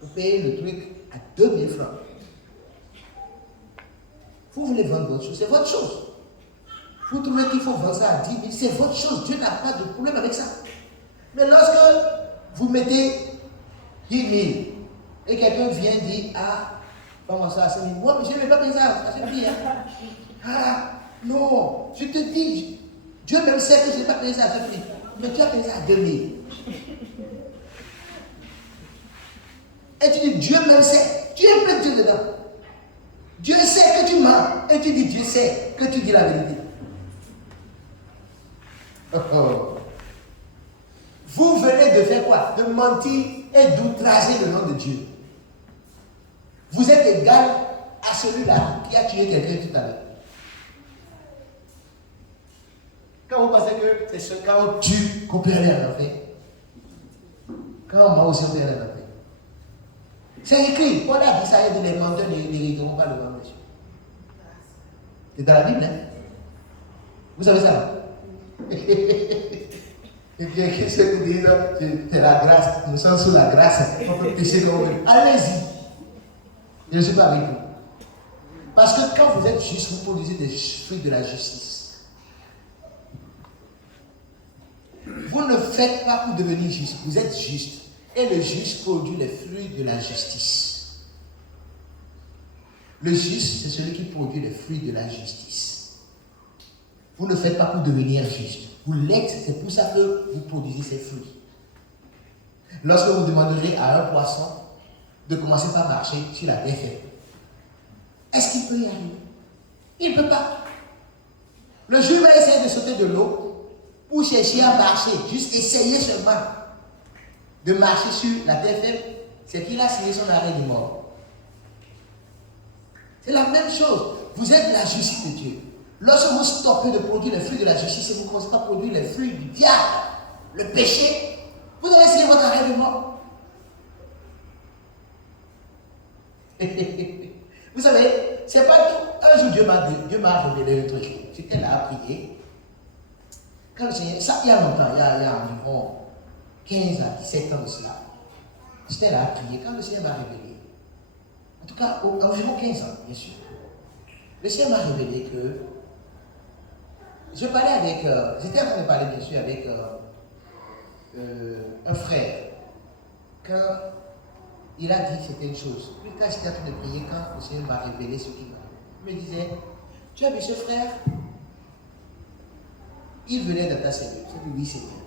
Vous payez le truc à 2000 francs. Vous voulez vendre votre chose, c'est votre chose. Vous trouvez qu'il faut vendre ça à 10 000, c'est votre chose. Dieu n'a pas de problème avec ça. Mais lorsque vous mettez 10 000 et quelqu'un vient dire, ah, vends-moi ça à 5 000, moi, je ne vais pas payer ça, c'est bien. Ah, non, je te dis, Dieu même sait que je n'ai pas payé ça à 5 000, mais tu as payé ça à 2 000. Et tu dis, Dieu même sait, tu es plein de Dieu dedans. Dieu sait que tu mens, et tu dis, Dieu sait que tu dis la vérité. Vous venez de faire quoi? De mentir et d'outrager le nom de Dieu. Vous êtes égal à celui-là qui a tué quelqu'un tout à l'heure. Quand vous pensez que c'est ce quand on tue qu'on peut aller en enfer. Quand on ment aussi, on peut aller en enfer. C'est écrit. Paul a dit ça, il dit les menteurs n'hériteront pas devant Dieu. C'est dans la Bible, hein? Vous savez ça? Et bien, qu'est-ce que vous dites? C'est la grâce. Nous sommes sous la grâce. On peut pécher comme on veut. Allez-y. Je ne suis pas avec vous. Parce que quand vous êtes juste, vous produisez des fruits de la justice. Vous ne faites pas pour devenir juste. Vous êtes juste. Et le juste produit les fruits de la justice. Le juste, c'est celui qui produit les fruits de la justice. Vous ne faites pas pour devenir juste. Vous l'êtes, c'est pour ça que vous produisez ces fruits. Lorsque vous demanderez à un poisson de commencer par marcher sur la terre ferme, est-ce qu'il peut y arriver? Il ne peut pas. Le juif va essayer de sauter de l'eau pour chercher à marcher, juste essayer seulement de marcher sur la terre ferme, c'est qu'il a signé son arrêt de mort. C'est la même chose. Vous êtes la justice de Dieu. Lorsque vous stoppez de produire les fruits de la justice et vous ne commencez pas à produire les fruits du diable, le péché, vous allez signer votre arrêt de mort. Vous savez, c'est pas tout. Un jour, Dieu m'a révélé un truc. J'étais là à prier. Quand le Seigneur, ça il y a longtemps, il y a environ 15 à 17 ans de cela. J'étais là à prier quand le Seigneur m'a révélé. En tout cas, environ 15 ans, bien sûr. Le Seigneur m'a révélé que je parlais avec, j'étais en train de parler bien sûr avec un frère. Quand il a dit que c'était une chose. Puis quand j'étais en train de prier, quand le Seigneur m'a révélé ce qu'il m'a dit, il me disait, tu as vu ce frère? Il venait dans ta cellule. J'ai dit oui, Seigneur.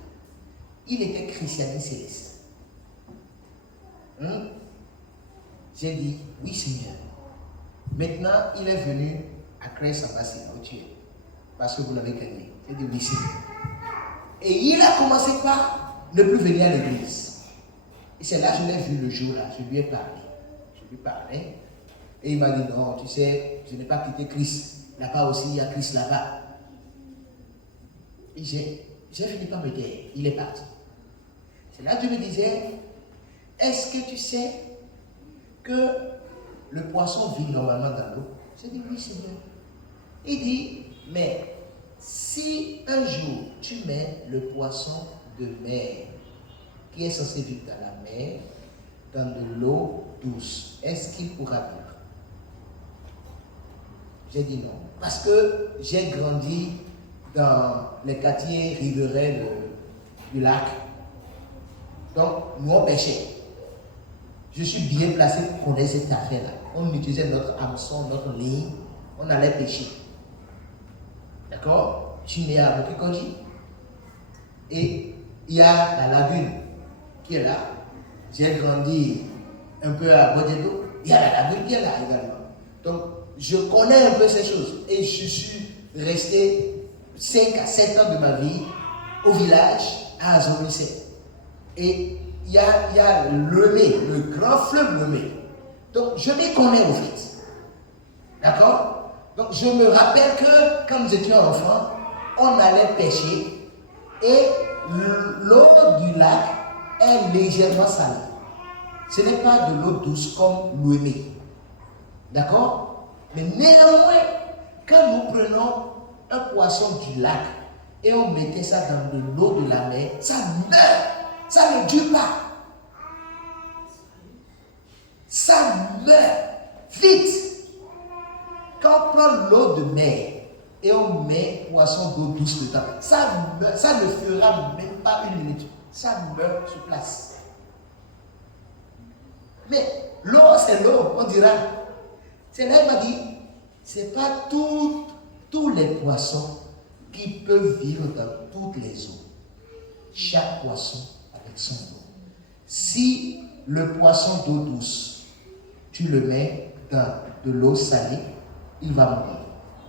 Il était christianisé céleste. J'ai dit oui, Seigneur. Maintenant, il est venu à Christ Embassy, où tu es. Parce que vous l'avez gagné. J'ai dit oui, Seigneur. Et il a commencé par ne plus venir à l'église. Et c'est là que je l'ai vu le jour-là. Je lui ai parlé. Je lui parlais. Et il m'a dit non, tu sais, je n'ai pas quitté Christ. Là-bas aussi, il y a Christ là-bas. Et j'ai fini par me taire. Il est parti. C'est là que Dieu me disait, est-ce que tu sais que le poisson vit normalement dans l'eau? J'ai dit oui, Seigneur. Il dit, mais si un jour tu mets le poisson de mer qui est censé vivre dans la mer, dans de l'eau douce, est-ce qu'il pourra vivre? J'ai dit non. Parce que j'ai grandi dans les quartiers riverains du lac. Donc, nous on pêchait. Je suis bien placé pour connaître cette affaire-là. On utilisait notre hameçon, notre ligne, on allait pêcher. D'accord? Je suis né à Bokikoji. Et il y a la lagune qui est là. J'ai grandi un peu à Bodjedo. Il y a la lagune qui est là également. Donc, je connais un peu ces choses. Et je suis resté 5 à 7 ans de ma vie au village à Azomise. Et il y a le Lemay, le grand fleuve Lemay. Donc, je m'y connais au fait. D'accord? Donc, je me rappelle que quand nous étions enfants, on allait pêcher et l'eau du lac est légèrement salée. Ce n'est pas de l'eau douce comme l'ouémé. D'accord? Mais néanmoins, quand nous prenons un poisson du lac et on mettait ça dans de l'eau de la mer, ça meurt. Ça ne dure pas. Ça meurt vite. Quand on prend l'eau de mer et on met poisson d'eau douce dedans, ça meurt, ça ne fera même pas une minute. Ça meurt sur place. Mais l'eau, c'est l'eau, on dira. C'est là qu'il m'a dit, ce n'est pas tous les poissons qui peuvent vivre dans toutes les eaux. Chaque poisson avec son eau. Si le poisson d'eau douce, tu le mets dans de l'eau salée, il va mourir.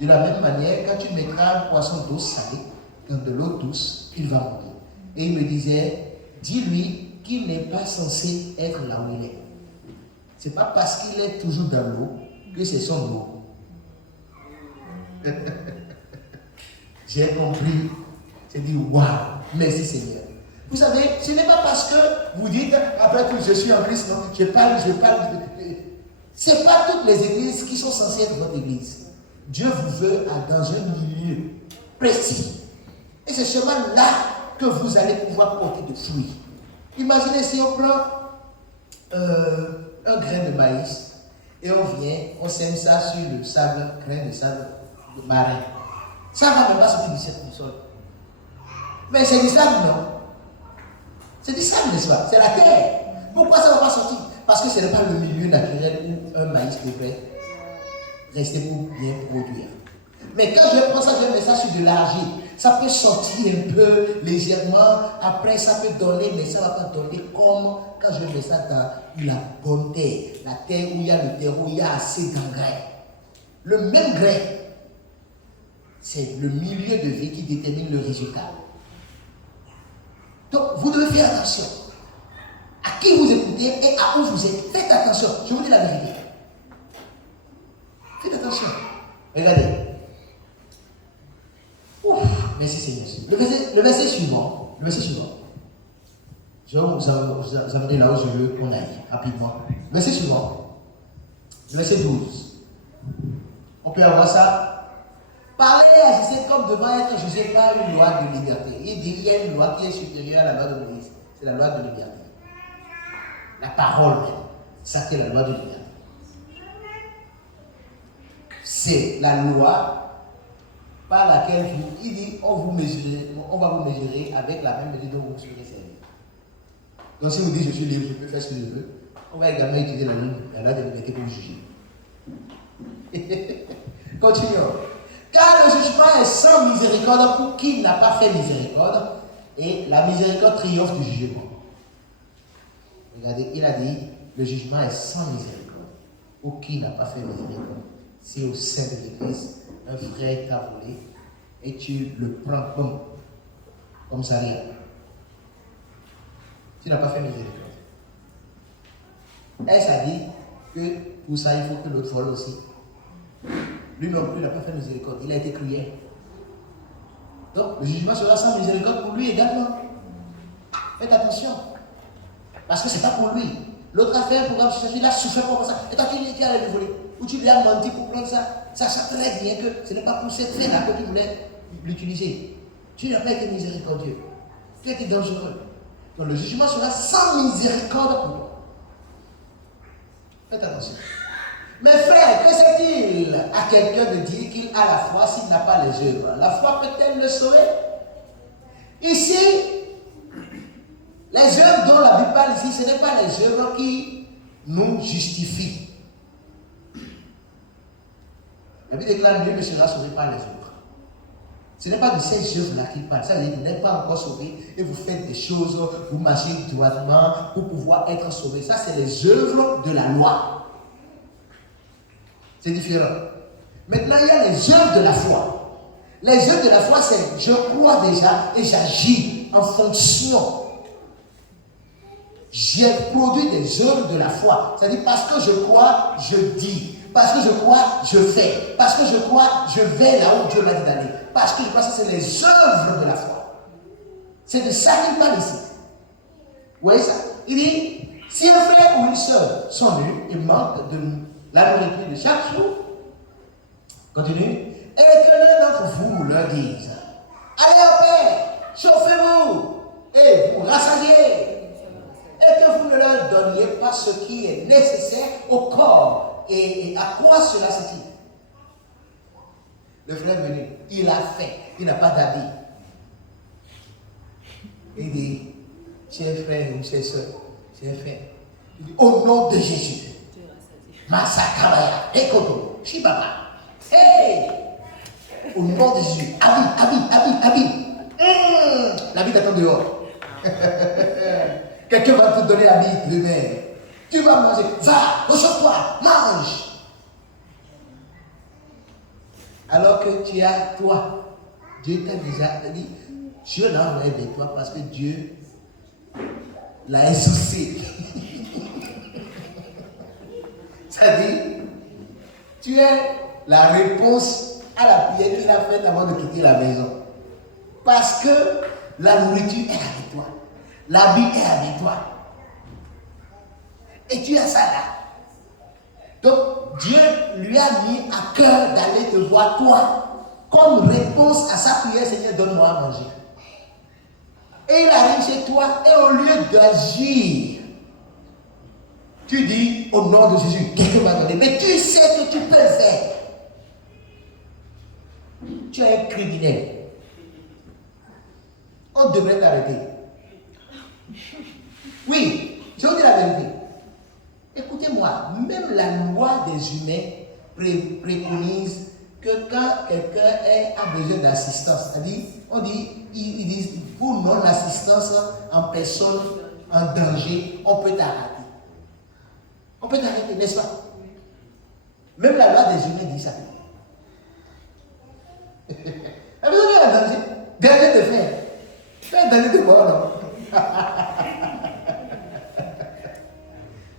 De la même manière, quand tu mettras un poisson d'eau salée dans de l'eau douce, il va mourir. Et il me disait, dis-lui qu'il n'est pas censé être là où il est. Ce n'est pas parce qu'il est toujours dans l'eau que c'est son eau. J'ai compris. J'ai dit, waouh, merci Seigneur. Vous savez, ce n'est pas parce que vous dites, après tout, je suis en Christ, non, je parle. Ce n'est pas toutes les églises qui sont censées être votre église. Dieu vous veut dans un milieu précis. Et c'est seulement là que vous allez pouvoir porter de fruits. Imaginez si on prend un grain de maïs et on vient, on sème ça sur le sable, grain de sable marin. Ça ne va même pas sortir du sol. Mais c'est du sable, non? C'est du sable, n'est-ce pas? C'est la terre. Pourquoi ça ne va pas sortir? Parce que ce n'est pas le milieu naturel où un maïs devrait rester pour bien produire. Mais quand je prends ça, je mets ça sur de l'argile. Ça peut sortir un peu légèrement. Après, ça peut donner, mais ça ne va pas donner comme quand je mets ça dans la bonne terre. La terre où il y a le terreau, il y a assez d'engrais. Le même grain, c'est le milieu de vie qui détermine le résultat. Donc, vous devez faire attention à qui vous écoutez et à où vous êtes. Faites attention. Je vous dis la vérité. Faites attention. Regardez. Ouf, merci Seigneur. Le verset suivant. Je vais vous amener là où je veux qu'on aille rapidement. Le verset suivant. Le verset 12. On peut avoir ça. Parler à José comme devant être jugé par une loi de liberté. Il dit qu'il y a une loi qui est supérieure à la loi de Moïse. C'est la loi de liberté. La parole même. Ça, c'est la loi de liberté. C'est la loi par laquelle il dit on va vous mesurer avec la même mesure dont vous serez servi. Donc si vous dites je suis libre, je peux faire ce que je veux, on va également utiliser la loi de liberté pour juger. Continuons. Car le jugement est sans miséricorde pour qui n'a pas fait miséricorde, et la miséricorde triomphe du jugement. Regardez, il a dit le jugement est sans miséricorde pour qui n'a pas fait miséricorde. Si au sein de l'église, un frère t'a volé et tu le prends comme ça rien, tu n'as pas fait miséricorde. Est-ce a dit que pour ça il faut que l'autre vole aussi? Lui non plus n'a pas fait miséricorde, il a été cruel. Donc le jugement sera sans miséricorde pour lui également. Faites attention. Parce que ce n'est pas pour lui. L'autre a fait un programme sur ça, il a souffert pour ça. Et toi tu allais le voler. Ou tu lui as menti pour prendre ça. Sachant très bien que ce n'est pas pour cette fin-là que tu voulais l'utiliser. Tu n'as pas été miséricordieux. Tu as été dangereux. Donc le jugement sera sans miséricorde pour toi. Faites attention. Mais frère, que c'est-il à quelqu'un de dire qu'il a la foi s'il n'a pas les œuvres? La foi peut-elle le sauver? Ici, les œuvres dont la Bible parle ici, ce n'est pas les œuvres qui nous justifient. La Bible déclare Dieu ne sera sauvé par les œuvres. Ce n'est pas de ces œuvres-là qu'il parle. Ça veut dire que vous n'êtes pas encore sauvé et vous faites des choses, vous marchez droitement pour pouvoir être sauvé. Ça, c'est les œuvres de la loi. C'est différent. Maintenant, il y a les œuvres de la foi. Les œuvres de la foi, c'est je crois déjà et j'agis en fonction j'ai produit des œuvres de la foi. C'est-à-dire parce que je crois, je dis. Parce que je crois, je fais. Parce que je crois, je vais là où Dieu m'a dit d'aller. Parce que je crois que c'est les œuvres de la foi. C'est de ça qu'il parle ici. Vous voyez ça? Il dit, si un frère ou une sœur sont nus et manquent de la nourriture de chaque jour, continue, et que l'un d'entre vous leur dise, allez en paix, chauffez-vous, et vous rassasiez, et que vous ne leur donniez pas ce qui est nécessaire au corps. Et à quoi cela sert-il? Le frère est venu, il a fait, il n'a pas d'habit. Il dit, chers frères ou chers soeurs, chers frères, il dit, au nom de Jésus, Masakabaya, Ekoto, Shibaba, hey! Au nom de Jésus, habille. L'habit t'attend dehors. Quelqu'un va te donner l'habit demain. Tu vas manger, va, reçois-toi, mange. Alors que tu as toi, Dieu t'a déjà dit, Dieu l'a envoyé vers toi parce que Dieu l'a insoucié. C'est-à-dire, tu es la réponse à la prière qu'il a faite avant de quitter la maison. Parce que la nourriture est avec toi, l'habit est avec toi. Et tu as ça là. Donc, Dieu lui a mis à cœur d'aller te voir toi. Comme réponse à sa prière, Seigneur, donne-moi à manger. Et il arrive chez toi et au lieu d'agir, tu dis au nom de Jésus, quelqu'un va donner. Mais tu sais que tu peux le faire. Tu es un criminel. On devrait t'arrêter. Oui, je vous dis la vérité. Écoutez-moi, même la loi des humains préconise que quand quelqu'un a besoin d'assistance, c'est-à-dire, ils disent, pour non-assistance en personne en danger, on peut t'arrêter. On peut t'arrêter, n'est-ce pas? Même la loi des humains dit ça. Vous avez un danger, danger de faire. Tu as un danger de mort, non?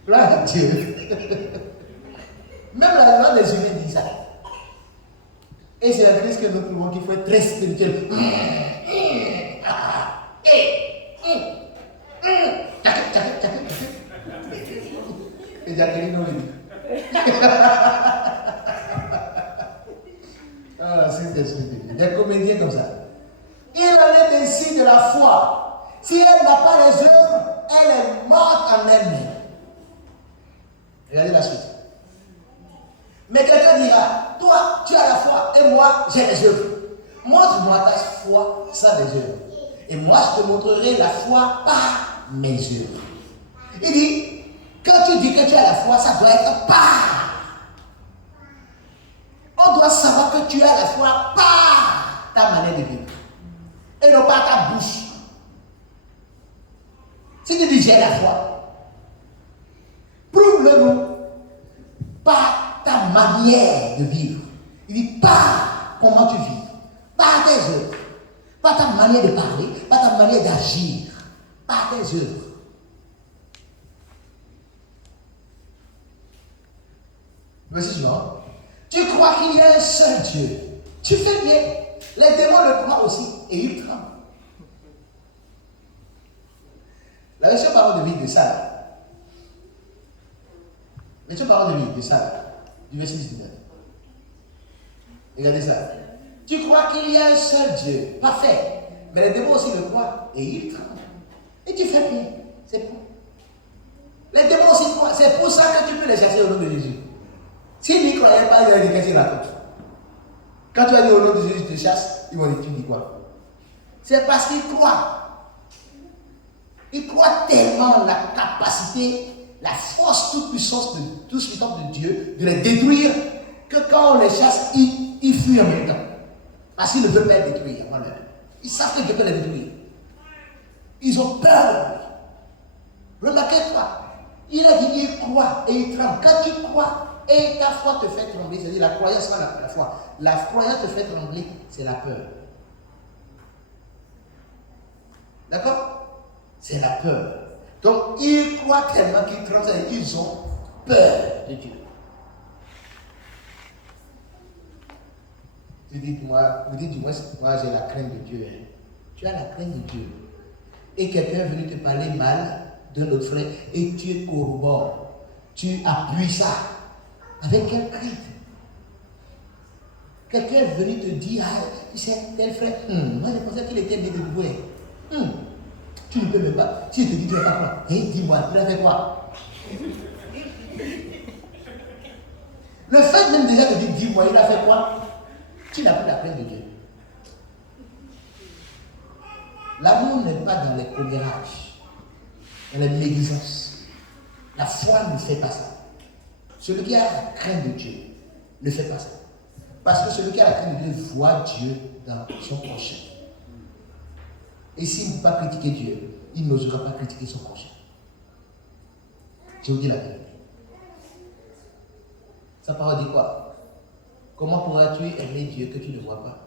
Gloire à Dieu. Même la loi des humains dit ça. Et c'est la crise que nous trouvons qu'il faut être très spirituel. Et Jacqueline nous le dit. Ah, c'est des comédiens comme ça. Il en est ainsi de la foi. Si elle n'a pas les œuvres, elle est morte en elle-même. Regardez la suite. Mais quelqu'un dira, toi, tu as la foi et moi, j'ai les œuvres. Montre-moi ta foi sans les œuvres. Et moi, je te montrerai la foi par mes œuvres. Il dit, quand tu dis que tu as la foi, ça doit être par. On doit savoir que tu as la foi par ta manière de vivre. Et non pas ta bouche. Si tu dis j'ai la foi, prouve-le nous par ta manière de vivre. Il dit par comment tu vis, par tes œuvres, par ta manière de parler, par ta manière d'agir, par tes œuvres. Verset suivant. Tu crois qu'il y a un seul Dieu. Tu fais bien. Les démons le croient aussi et ils tremblent. La version parole de vie de ça. La version parole de vie de ça. Du verset 19. Regardez ça. Tu crois qu'il y a un seul Dieu. Parfait. Mais les démons aussi le croient et ils tremblent. Et tu fais bien. C'est bon. Les démons aussi croient. C'est pour ça que tu peux les chasser au nom de Jésus. S'ils n'y croyaient pas, ils allaient dire qu'est-ce qu'ils racontent. Quand tu as dit au nom de Jésus, tu te chasses, ils vont dire tu dis quoi? C'est parce qu'ils croient. Ils croient tellement la capacité, la force toute puissance de Dieu de les détruire que quand on les chasse, ils fuient en même temps. Parce qu'ils ne veulent pas les détruire. Ils savent que Dieu peut les détruire. Ils ont peur. Remarquez-toi. Il a dit ils croient et ils tremblent. Quand tu crois et ta foi te fait trembler, c'est-à-dire la croyance, pas la foi. La croyance te fait trembler, c'est la peur. D'accord? C'est la peur. Donc, ils croient tellement qu'ils tremblent, ils ont peur de Dieu. Vous dites, moi, j'ai la crainte de Dieu. Hein. Tu as la crainte de Dieu. Et quelqu'un est venu te parler mal de notre frère et tu corrobores. Tu appuies ça. Avec quelle crainte? Quelqu'un est venu te dire, ah, tu sais, tel frère, moi je pensais qu'il était né de nouveau. Tu ne peux même pas. Si je te dis, tu n'as pas quoi? Dis-moi, tu as fait quoi? Le fait même déjà de dire, dis-moi, il a fait quoi? Tu n'as plus la crainte de Dieu. L'amour n'est pas dans les commérages, dans les médisances. La foi ne fait pas ça. Celui qui a la crainte de Dieu ne fait pas ça. Parce que celui qui a la crainte de Dieu voit Dieu dans son prochain. Et s'il ne peut pas critiquer Dieu, il n'osera pas critiquer son prochain. Je vous dis la vérité. Sa parole dit quoi? Comment pourras-tu aimer Dieu que tu ne vois pas?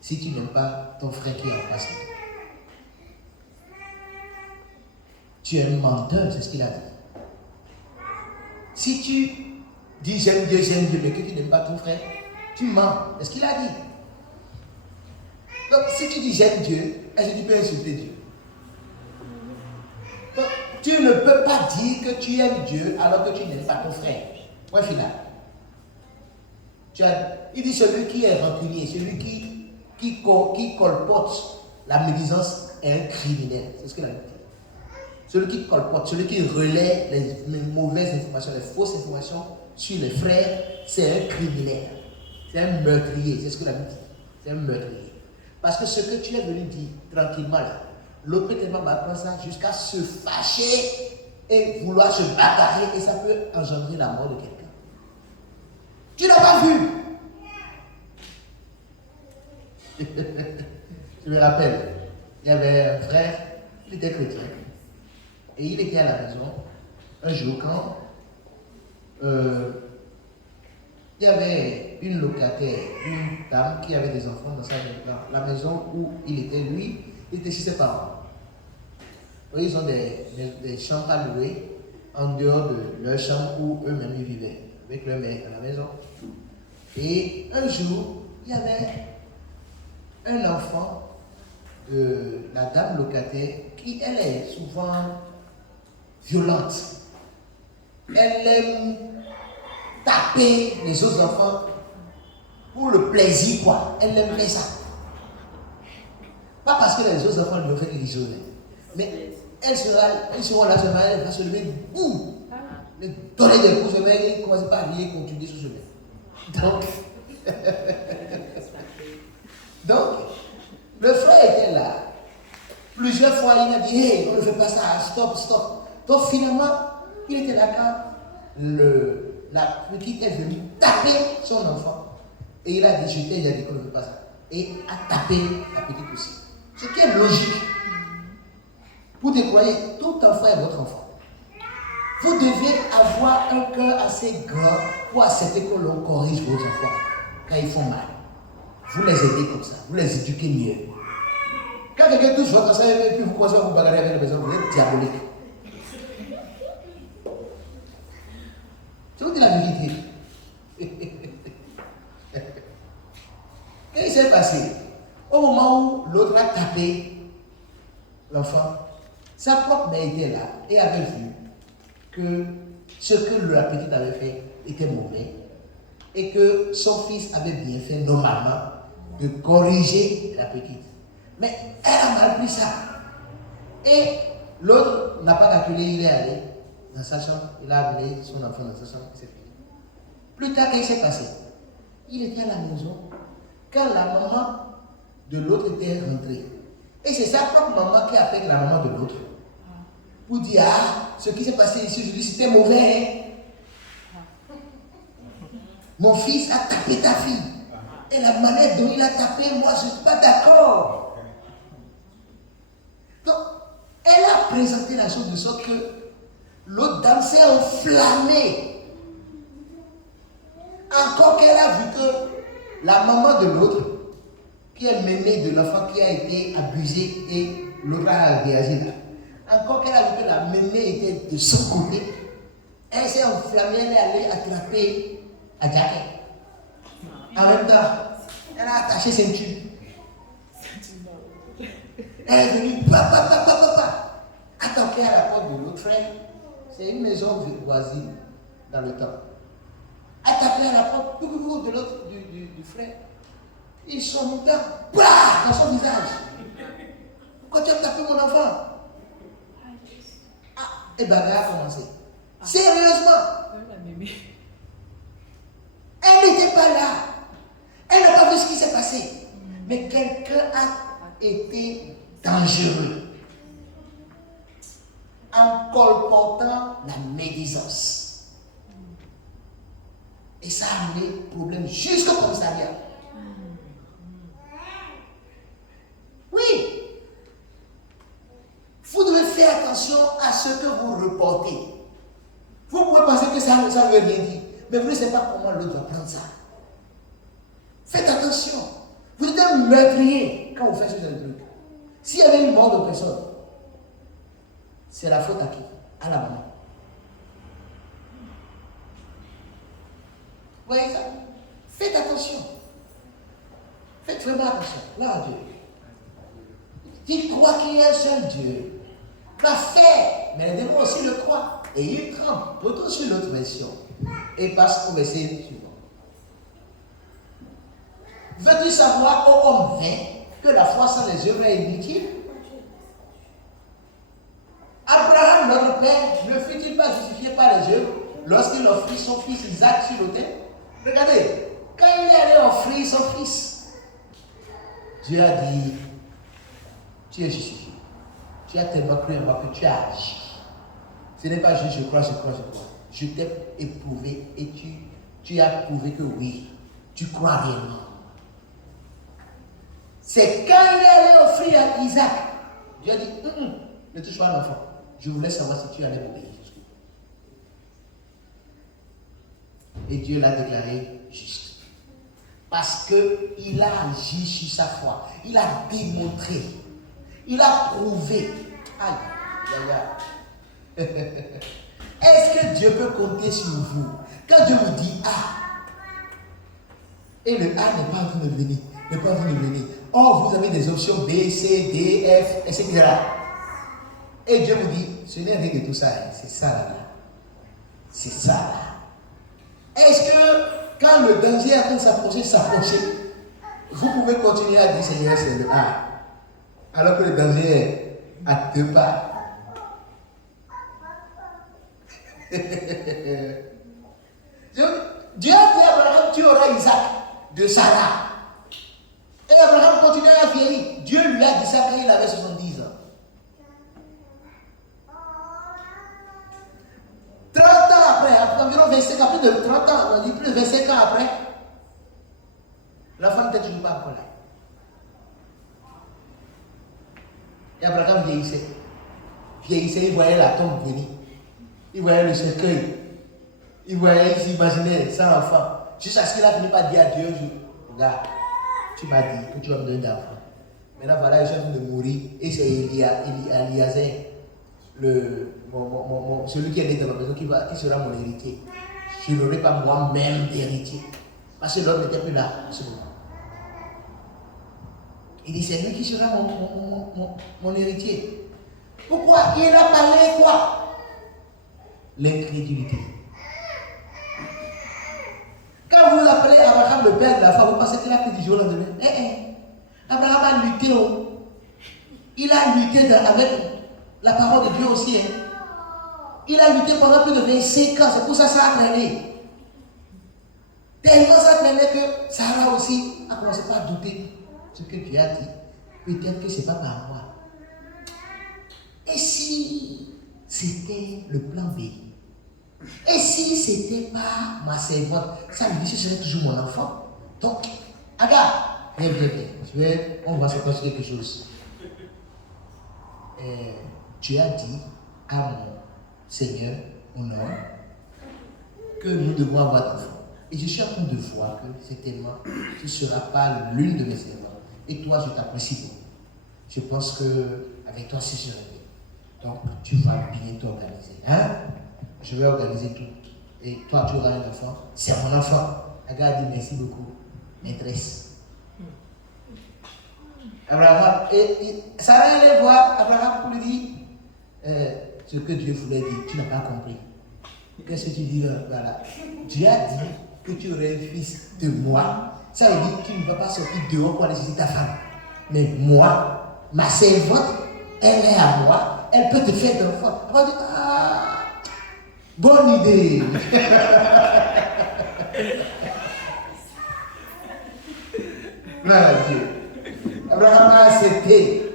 Si tu n'aimes pas ton frère qui est en face de toi. Tu es un menteur, c'est ce qu'il a dit. Si tu dis j'aime Dieu, mais que tu n'aimes pas ton frère, tu mens, c'est ce qu'il a dit. Donc si tu dis j'aime Dieu, est-ce que tu peux insulter Dieu? Donc tu ne peux pas dire que tu aimes Dieu alors que tu n'aimes pas ton frère. Point final. Il dit celui qui est rancunier, celui qui colporte la médisance est un criminel. C'est ce qu'il a dit. Celui qui colporte, celui qui relaie les mauvaises informations, les fausses informations sur les frères, c'est un criminel. C'est un meurtrier. C'est ce que la Bible dit. C'est un meurtrier. Parce que ce que tu es venu dire tranquillement là, l'autre peut tellement prendre ça jusqu'à se fâcher et vouloir se bagarrer et ça peut engendrer la mort de quelqu'un. Tu n'as pas vu. Je me rappelle, il y avait un frère, il était chrétien. Et il était à la maison, un jour, quand il y avait une locataire, une dame qui avait des enfants dans la maison où il était, lui, il était chez ses parents. Et ils ont des chambres à louer en dehors de leur chambre où eux-mêmes ils vivaient, avec leur mère à la maison. Et un jour, il y avait un enfant de la dame locataire qui, elle est souvent violente. Elle aime taper les autres enfants pour le plaisir, quoi. Elle aime faire ça. Pas parce que les autres enfants lui ont fait des isolés, mais elle sera là seulement, elle va se lever, boum, donner des coups, elle ne commence pas à rire et continuer sur ce chemin. Donc, le frère était là. Plusieurs fois, il a dit, hey, on ne fait pas ça, stop. Donc finalement, il était là quand la petite est venue taper son enfant. Et il a dit, je t'ai dit qu'on ne fait pas ça. Et a tapé la petite aussi. Ce qui est logique. Vous croyez, tout enfant est votre enfant. Vous devez avoir un cœur assez grand pour accepter que l'on corrige vos enfants quand ils font mal. Vous les aidez comme ça, vous les éduquez mieux. Quand quelqu'un touche votre enfant et puis vous commencez à vous bagarrer avec les maisons, vous êtes diabolique. Je vous dis la vérité. Qu'est-ce qui s'est passé? Au moment où l'autre a tapé l'enfant, sa propre mère était là et avait vu que ce que la petite avait fait était mauvais et que son fils avait bien fait normalement de corriger la petite. Mais elle a mal pris ça. Et l'autre n'a pas calculé, il est allé dans sa chambre, il a amené son enfant dans sa chambre, c'est fini. Plus tard, qu'est-ce qui s'est passé? Il était à la maison quand la maman de l'autre était rentrée. Et c'est sa propre maman qui appelle la maman de l'autre. Pour dire, ah, ce qui s'est passé ici aujourd'hui, c'était mauvais. Hein? Mon fils a tapé ta fille. Et la manière dont il a tapé, moi, je ne suis pas d'accord. Donc, elle a présenté la chose de sorte que l'autre dame s'est enflammée. Encore qu'elle a vu que la maman de l'autre, qui est l'aînée de l'enfant qui a été abusé et l'autre a réagi là. Encore qu'elle a vu que la mémé était de son côté, elle s'est enflammée, elle est allée attraper à Jacques. En même temps, elle a attaché ceinture. Elle est venue, papa, attaquer à la porte de l'autre frère. C'est une maison voisine dans le temps. Attaquer à la porte de l'autre du frère. Ils sont montés dans son visage. Pourquoi tu as tapé mon enfant? Et bagarre a commencé. Sérieusement. Elle n'était pas là. Elle n'a pas vu ce qui s'est passé. Mais quelqu'un a été dangereux en colportant la médisance. Et ça a amené problème jusqu'au commissariat. Oui. Vous devez faire attention à ce que vous reportez. Vous pouvez penser que ça ne veut rien dire, mais vous ne savez pas comment l'autre va prendre ça. Faites attention. Vous êtes un meurtrier quand vous faites ce genre de truc. S'il y avait une mort de personne, c'est la faute à qui? À la maman. Vous voyez ça? Faites attention. Faites vraiment attention. Là, Dieu. Il croit qu'il y a un seul Dieu. Va faire. Mais les démons aussi le croient. Et ils tremblent. Retourne sur l'autre version. Et passe au verset suivant. Veux-tu savoir, ô homme vain, que la foi sans les œuvres est inutile? Abraham, notre père, ne fut-il pas justifié par les œuvres lorsqu'il offrit son fils Isaac sur l'autel? Regardez, quand il est allé offrir son fils, Dieu a dit, tu es justifié. Tu as tellement cru en moi que tu as agi. Ce n'est pas juste je crois. Je t'ai éprouvé et tu as prouvé que oui, tu crois réellement. C'est quand il est allé offrir à Isaac, Dieu a dit, ne touche pas à l'enfant. Je voulais savoir si tu allais m'obéir. Et Dieu l'a déclaré juste. Parce qu'il a agi sur sa foi. Il a démontré. Il a prouvé. Aïe. Est-ce que Dieu peut compter sur vous? Quand Dieu vous dit A, et le A n'est pas en train de venir. Or, vous avez des options B, C, D, F, etc. Et Dieu vous dit, ce n'est rien de tout ça. C'est ça là. C'est ça là. Est-ce que quand le danger est en train de s'approcher, vous pouvez continuer à dire Seigneur, c'est le A, alors que le danger est à 2 pas? Dieu a dit à Abraham, tu auras Isaac de Sarah. Et Abraham continuait à vieillir. Dieu lui a dit ça quand il avait 70 ans. 30 ans après, environ 25 ans, plus de 30 ans, on dit plus de 25 ans après, l'enfant n'était toujours pas encore là. Et Abraham vieillissait. Il voyait la tombe venir. Il voyait le cercueil. Il s'imaginait sans enfant. Jusqu'à ce qu'il a fini par dire à Dieu, regarde, tu m'as dit que tu vas me donner d'enfant. Maintenant voilà, je suis en train de mourir. Et c'est Eliezer, celui qui est né dans ma maison, qui sera mon héritier. Je n'aurai pas moi-même d'héritier. Parce que l'homme n'était plus là à ce moment. Il dit, c'est lui qui sera mon héritier. Pourquoi? Il a parlé quoi? L'incrédulité. Quand vous appelez Abraham le père de la foi, vous pensez qu'il a fait du jour au lendemain. Abraham a lutté. Il a lutté avec la parole de Dieu aussi. Il a lutté pendant plus de 25 ans. C'est pour ça que ça a traîné. Tellement ça a traîné que Sarah aussi a commencé par douter ce que Dieu a dit. Peut-être que ce n'est pas par moi. Et si c'était le plan B? Et si c'était pas ma servante? Ça lui dit ce serait toujours mon enfant. Donc, Agar, viens. On va se passer quelque chose. Tu as dit à mon Seigneur, mon homme, que nous devons avoir d'enfants. Et je suis en train de voir que certainement, tu ne seras pas l'une de mes servantes. Et toi, je t'apprécie beaucoup. je pense qu'avec toi, c'est sûr. Donc, tu vas bien t'organiser. Hein? Je vais organiser tout. Et toi, tu auras un enfant. C'est mon enfant. Agar dit merci beaucoup, maîtresse. Abraham, et Sarah allait voir Abraham pour lui dire ce que Dieu voulait dire. Tu n'as pas compris. Qu'est-ce que tu dis là? Voilà. Dieu a dit que tu aurais un fils de moi. Ça veut dire que tu ne vas pas sortir dehors pour aller chercher ta femme. Mais moi, ma servante, elle est à moi. Elle peut te faire de l'enfant. Elle va dire, ah, bonne idée. Gloire à Dieu. Abraham a accepté.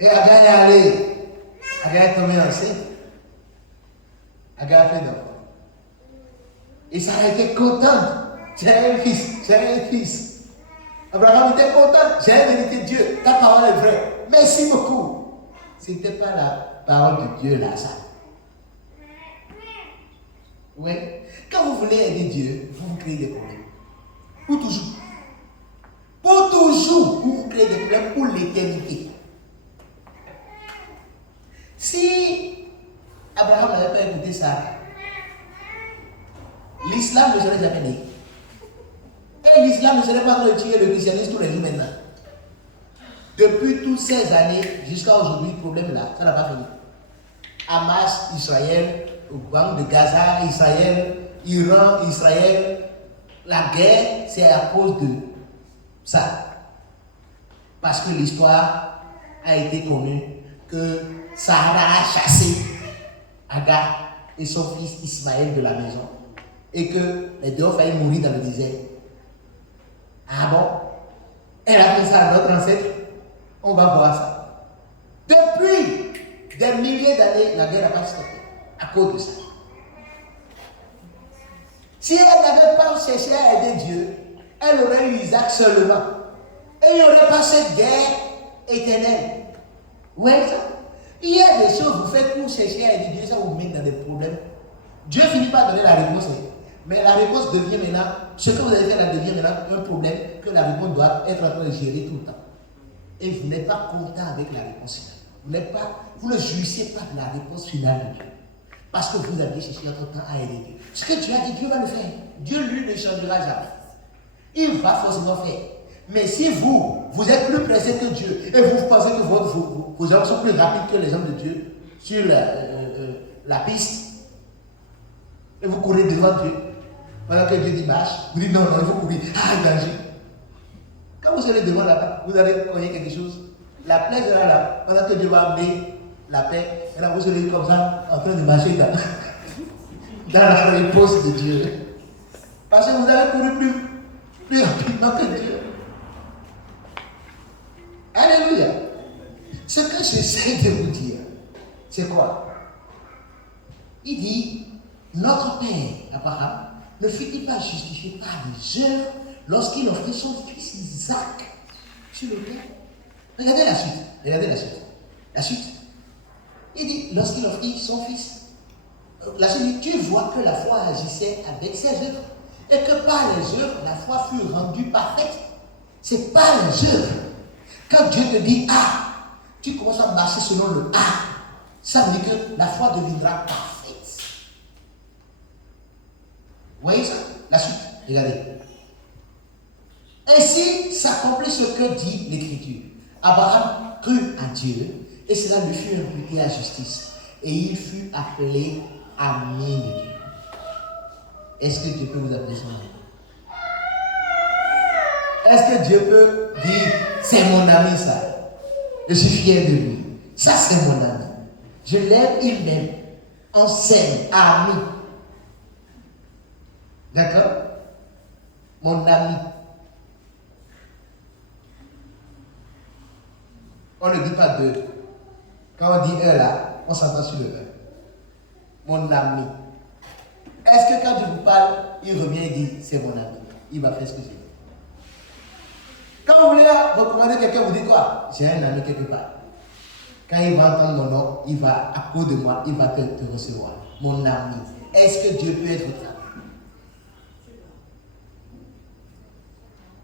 Et Agar est allé. Agar est tombé enceinte. Agar a fait d'enfant. Et ça a été contente. J'ai un fils, j'ai un fils. Abraham était content. J'ai vérité de Dieu. Ta parole est vraie. Merci beaucoup. Ce n'était pas la parole de Dieu là, ça. Oui. Quand vous voulez aider Dieu, vous créez des problèmes. Pour toujours. Pour toujours, vous créez des problèmes pour l'éternité. Si Abraham n'avait pas écouté ça, l'islam ne serait jamais né. Et l'islam ne serait pas retiré le christianisme tous les jours maintenant. Depuis toutes ces années, jusqu'à aujourd'hui, le problème là, ça n'a pas fini. Hamas, Israël, bande de Gaza, Israël, Iran, Israël, la guerre, c'est à cause de ça. Parce que l'histoire a été connue que Sarah a chassé Agar et son fils Ismaël de la maison. Et que les deux ont failli mourir dans le désert. Ah bon? Elle a fait ça à notre ancêtre. On va voir ça. Depuis des milliers d'années, la guerre n'a pas stoppé à cause de ça. Si elle n'avait pas cherché à aider Dieu, elle aurait eu Isaac seulement. Et il n'y aurait pas cette guerre éternelle. Vous voyez ça? Il y a des choses que vous faites pour chercher à aider Dieu, ça vous met dans des problèmes. Dieu finit par donner la réponse. Mais la réponse devient maintenant, ce que vous avez fait là devient maintenant un problème que la réponse doit être en train de gérer tout le temps. Et vous n'êtes pas content avec la réponse finale. Vous ne jouissez pas de la réponse finale de Dieu. Parce que vous avez cherché votre temps à aider Dieu. Ce que Dieu a dit, Dieu va le faire. Dieu, lui, ne changera jamais. Il va forcément faire. Mais si vous êtes plus pressé que Dieu, et vous pensez que vos hommes sont plus rapides que les hommes de Dieu sur la piste, et vous courez devant Dieu, pendant que Dieu dit marche, vous dites non, il faut courir, danger. Quand vous serez devant là-bas, vous allez croire quelque chose. La plaie sera là, pendant que Dieu va amener la paix, et là vous serez comme ça, en train de marcher dans la réponse de Dieu. Parce que vous avez couru plus rapidement que Dieu. Alléluia. Ce que j'essaie de vous dire, c'est quoi? Il dit, notre père, Abraham, ne fut-il pas justifié par les œuvres lorsqu'il offrait son fils Isaac sur l'autel? Regardez la suite. Regardez la suite. La suite. Il dit, lorsqu'il offrit son fils, la suite dit, tu vois que la foi agissait avec ses œuvres et que par les œuvres, la foi fut rendue parfaite. C'est par les œuvres. Quand Dieu te dit A, tu commences à marcher selon le A. Ça veut dire que la foi deviendra parfaite. Vous voyez ça? La suite. Regardez. Ainsi s'accomplit ce que dit l'Écriture. Abraham crut à Dieu et cela lui fut imputé à justice. Et il fut appelé ami de Dieu. Est-ce que Dieu peut vous appeler son ami? Est-ce que Dieu peut dire, c'est mon ami ça? Je suis fier de lui. Ça c'est mon ami. Je l'aime, il m'aime. On s'aime, ami. D'accord? Mon ami. On ne dit pas deux. Quand on dit un là, on s'entend sur le un. Mon ami. Est-ce que quand je vous parle, il revient et dit, c'est mon ami? Il va faire ce que j'ai dit. Quand vous voulez recommander quelqu'un, vous dites quoi? J'ai un ami quelque part. Quand il va entendre mon nom, il va, à cause de moi, il va te recevoir. Mon ami. Est-ce que Dieu peut être votre ami?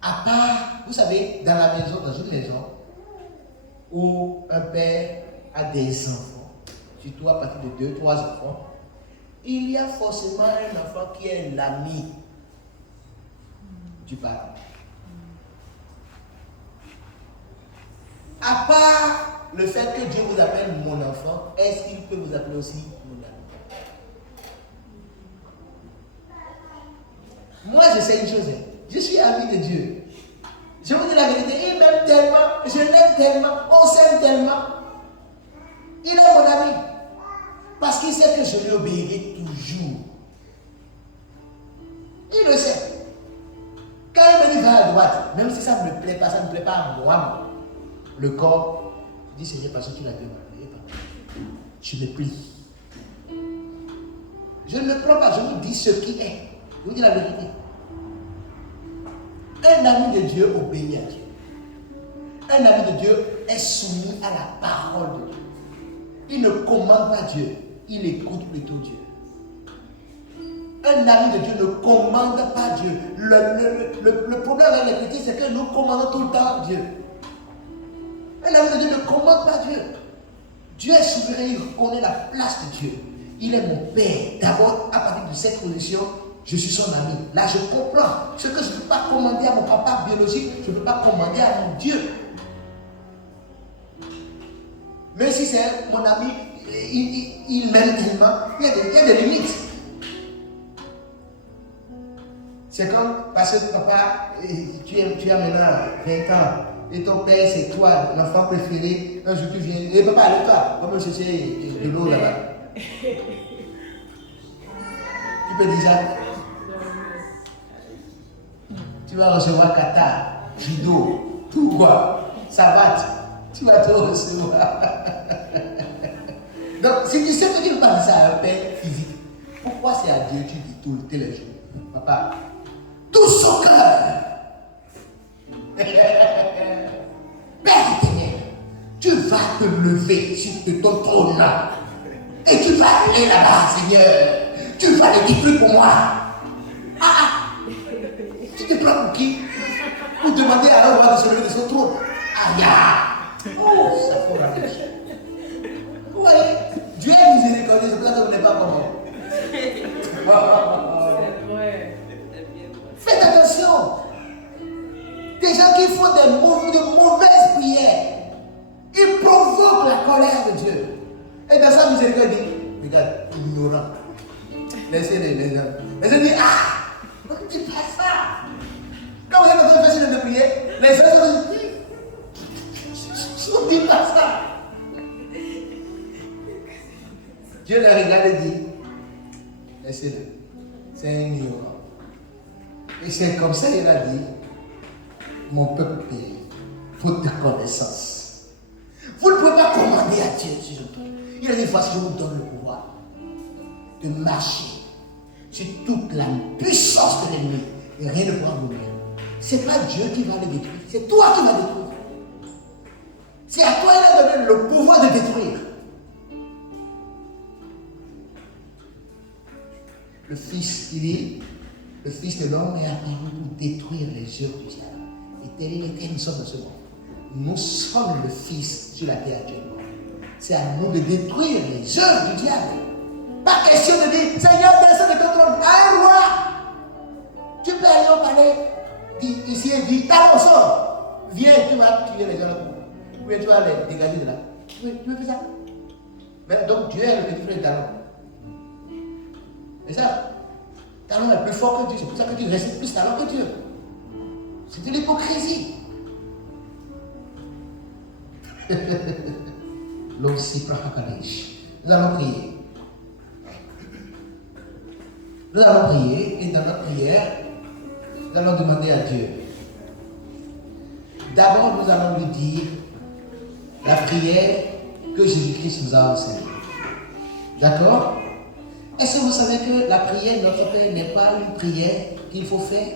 À part, vous savez, dans la maison, dans une maison, où un père a des enfants, surtout à partir de 2, 3 enfants, il y a forcément un enfant qui est l'ami du parent. À part le fait que Dieu vous appelle mon enfant, est-ce qu'il peut vous appeler aussi mon ami? Moi, je sais une chose, je suis ami de Dieu. Je vous dis la vérité, il m'aime tellement, je l'aime tellement, on s'aime tellement. Il est mon ami. Parce qu'il sait que je lui obéirai toujours. Il le sait. Quand il me dit va à droite, même si ça ne me plaît pas, ça ne me plaît pas à moi, le corps, je dis Seigneur, parce que tu l'as demandé, je me plie. Je ne me prends pas, je vous dis ce qui est. Je vous dis la vérité. Un ami de Dieu obéit à Dieu. Un ami de Dieu est soumis à la parole de Dieu. Il ne commande pas Dieu, il écoute plutôt Dieu. Un ami de Dieu ne commande pas Dieu. Le problème avec les chrétiens, c'est que nous commandons tout le temps Dieu. Un ami de Dieu ne commande pas Dieu. Dieu est souverain, il connaît la place de Dieu. Il est mon Père. D'abord, à partir de cette position, je suis son ami. Là, je comprends. Ce que je ne peux pas commander à mon papa biologique, je ne peux pas commander à mon Dieu. Même si c'est mon ami, il m'aime tellement, il y a des limites. C'est comme, parce que papa, tu as maintenant 20 ans, et ton père c'est toi, l'enfant préféré, un jour tu viens, et papa, lève-toi, va me chercher de l'eau là-bas. Tu peux dire ça? Tu vas recevoir kata, judo, tout quoi, savate, tu vas tout recevoir. Donc, si tu sais que tu ne parles ça à un père physique, pourquoi c'est à Dieu que tu dis tous les jours, papa, tout son cœur. Père éternel, tu vas te lever sur ton trône là. Et tu vas aller là-bas, Seigneur. Tu vas le détruire pour moi. Tu te prends pour qui? Pour demander à un roi de se lever de son trône. Aïe! Oh, ça faut rater. Vous voyez, Dieu est miséricordieux, c'est pour ça que vous n'êtes pas comment. Faites attention. Des gens qui font de mauvaises prières, ils provoquent la colère de Dieu. Et dans sa miséricorde, il dit, regarde, ignorant. Laissez-les gens. Les gens disent, pourquoi tu fais ça? Quand vous êtes en train de faire une prière, les gens se disent pas ça. Dieu les regarde et dit, laissez-le. C'est un ignorant. Et c'est comme ça qu'il a dit, mon peuple périt, faute de connaissance. Vous ne pouvez pas commander à Dieu sur le truc. Il a dit, voici, je vous donne le pouvoir de marcher sur toute la puissance de l'ennemi. Et rien ne pourra vous nuire. Ce n'est pas Dieu qui va le détruire, c'est toi qui vas détruire. C'est à toi qu'il a donné le pouvoir de détruire. Le Fils, il dit, le Fils de l'homme est apparu pour détruire les œuvres du diable. Et tel il est, nous sommes dans ce monde. Nous sommes le Fils sur la terre actuellement. C'est à nous de détruire les œuvres du diable. Pas question de dire, Seigneur, descends de ton trône. Allez, roi. Tu peux aller au palais. Ici, il dit, talon, sort. Viens, tu vas tuer les gens là. Ou bien tu vas les dégager de là. Oui, tu veux faire ça? Mais donc, Dieu est le petit frère de talon. Et ça, talon est plus fort que Dieu. C'est pour ça que tu restes plus talon que Dieu. C'est de l'hypocrisie. Nous allons prier. Nous allons prier et dans notre prière, nous allons demander à Dieu. D'abord, nous allons lui dire la prière que Jésus-Christ nous a enseignée. D'accord? Est-ce que vous savez que la prière de notre Père n'est pas une prière qu'il faut faire?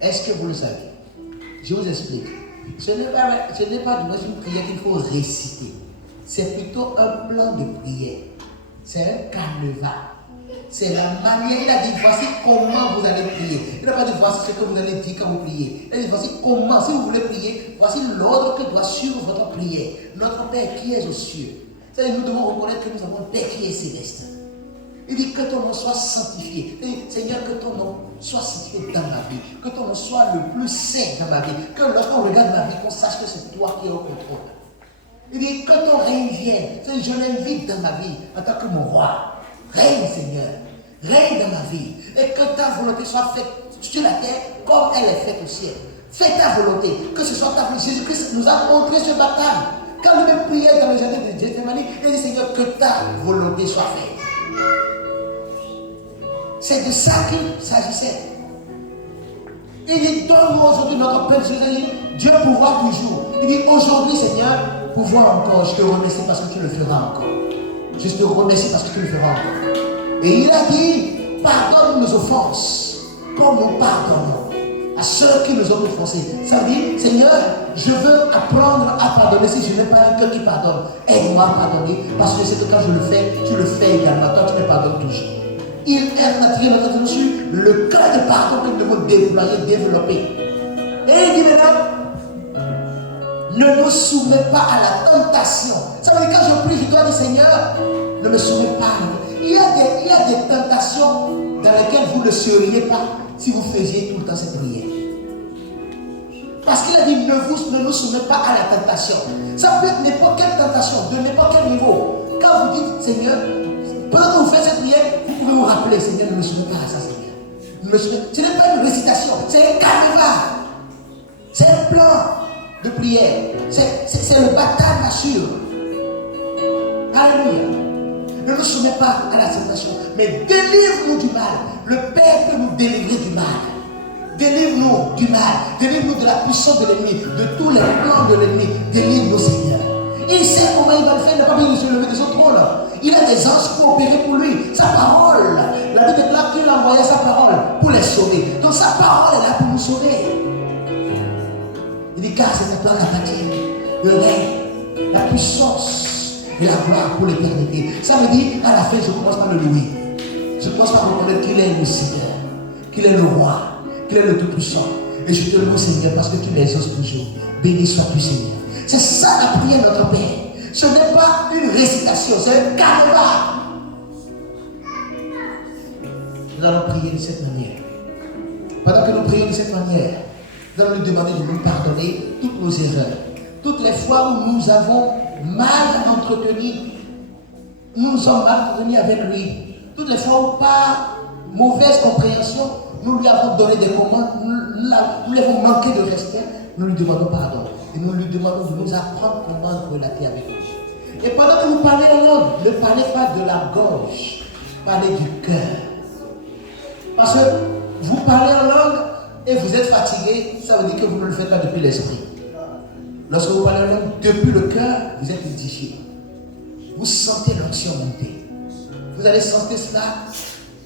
Est-ce que vous le savez? Je vous explique. Ce n'est pas une prière qu'il faut réciter. C'est plutôt un plan de prière. C'est un canevas c'est la manière. Il a dit, voici comment vous allez prier. Il n'a pas dit, voici ce que vous allez dire quand vous priez. Il a dit, voici comment, si vous voulez prier, voici l'ordre que doit suivre votre prière. Notre Père qui est aux cieux. C'est-à-dire, nous devons reconnaître que nous avons un Père qui est céleste. Il dit que ton nom soit sanctifié. Il dit, Seigneur, que ton nom soit sanctifié dans ma vie. Que ton nom soit le plus saint dans ma vie. Que lorsqu'on regarde ma vie, qu'on sache que c'est toi qui es au contrôle. Il dit que ton règne vienne. Je l'invite dans ma vie en tant que mon roi. Règne, Seigneur. Règne dans ma vie. Et que ta volonté soit faite sur la terre comme elle est faite au ciel. Fais ta volonté. Que ce soit ta volonté. Jésus-Christ nous a montré ce baptême. Quand lui-même priait dans le jardin de Gethsémani, il dit, Seigneur, que ta volonté soit faite. C'est de ça qu'il s'agissait. Il dit, donne-nous aujourd'hui notre Père Jésus. Dieu pourvoit toujours. Il dit, aujourd'hui, Seigneur, pourvois encore. Je te remercie parce que tu le feras encore. Je te remercie parce que tu le feras encore. Et il a dit, pardonne nos offenses, comme nous pardonnons à ceux qui nous ont offensés. Ça veut dire, Seigneur, je veux apprendre à pardonner. Si je n'ai pas un cœur qui pardonne, aide-moi à pardonner. Parce que je sais que quand je le fais, tu le fais également. Toi, tu me pardonnes toujours. Il est attiré notre attention sur le cœur de pardon que nous devons déployer, développer. Et il dit maintenant, ne nous soumets pas à la tentation. Ça veut dire quand je prie, je dois dire, Seigneur, ne me soumets pas. Il y a des tentations dans lesquelles vous ne seriez pas si vous faisiez tout le temps cette prière. Parce qu'il a dit, ne nous soumets pas à la tentation. Ça peut être n'importe quelle tentation, de n'importe quel niveau. Quand vous dites, Seigneur, pendant que vous faites cette prière, vous pouvez vous rappeler, Seigneur, ne me soumets pas à ça, Seigneur. Ce n'est pas une récitation, c'est un carnaval. C'est un plan de prière. C'est le baptême assure. Alléluia. Ne nous soumets pas à la tentation, mais délivre-nous du mal. Le Père peut nous délivrer du mal. Délivre-nous du mal. Délivre-nous de la puissance de l'ennemi, de tous les plans de l'ennemi. Délivre-nous, Seigneur. Il sait comment il va le faire. Il n'a pas besoin de se lever de son trône. Il a des anges pour opérer pour lui. Sa parole. La Bible déclare qu'il a envoyé sa parole pour les sauver. Donc sa parole est là pour nous sauver. Il dit, car c'est maintenant la bataille, le règne, la puissance et la gloire pour l'éternité. Ça veut dire, à la fin, je commence par le louer. Je commence par reconnaître qu'il est le Seigneur, qu'il est le roi, qu'il est le Tout-Puissant. Et je te loue, Seigneur, parce que tu les exauces toujours. Béni sois-tu, Seigneur. C'est ça la prière de notre Père. Ce n'est pas une récitation, c'est un carnaval. Nous allons prier de cette manière. Pendant que nous prions de cette manière, nous allons lui demander de nous pardonner toutes nos erreurs. Toutes les fois où nous avons mal entretenu, nous nous sommes mal entretenus avec lui. Toutes les fois où par mauvaise compréhension, nous lui avons donné des commandes, nous lui avons manqué de respect, nous lui demandons pardon. Et nous lui demandons de nous apprendre comment relater avec lui. Et pendant que vous parlez en langue, ne parlez pas de la gorge, parlez du cœur. Parce que vous parlez en langue et vous êtes fatigué, ça veut dire que vous ne le faites pas depuis l'esprit. Lorsque vous parlez en langue depuis le cœur, vous êtes édifié. Vous sentez l'onction monter. Vous allez sentir cela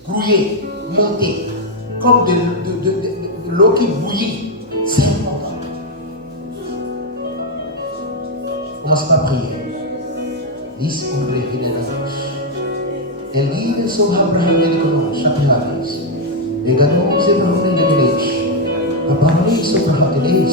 grouiller, monter, comme de l'eau qui bouillit. C'est important. Commencez par prier. Dis on breve de la gauche. Et l'île sur Abraham et le comment, chapitre 10. Et Ganon, c'est Abraham et le village. Abraham, c'est Abraham et le village.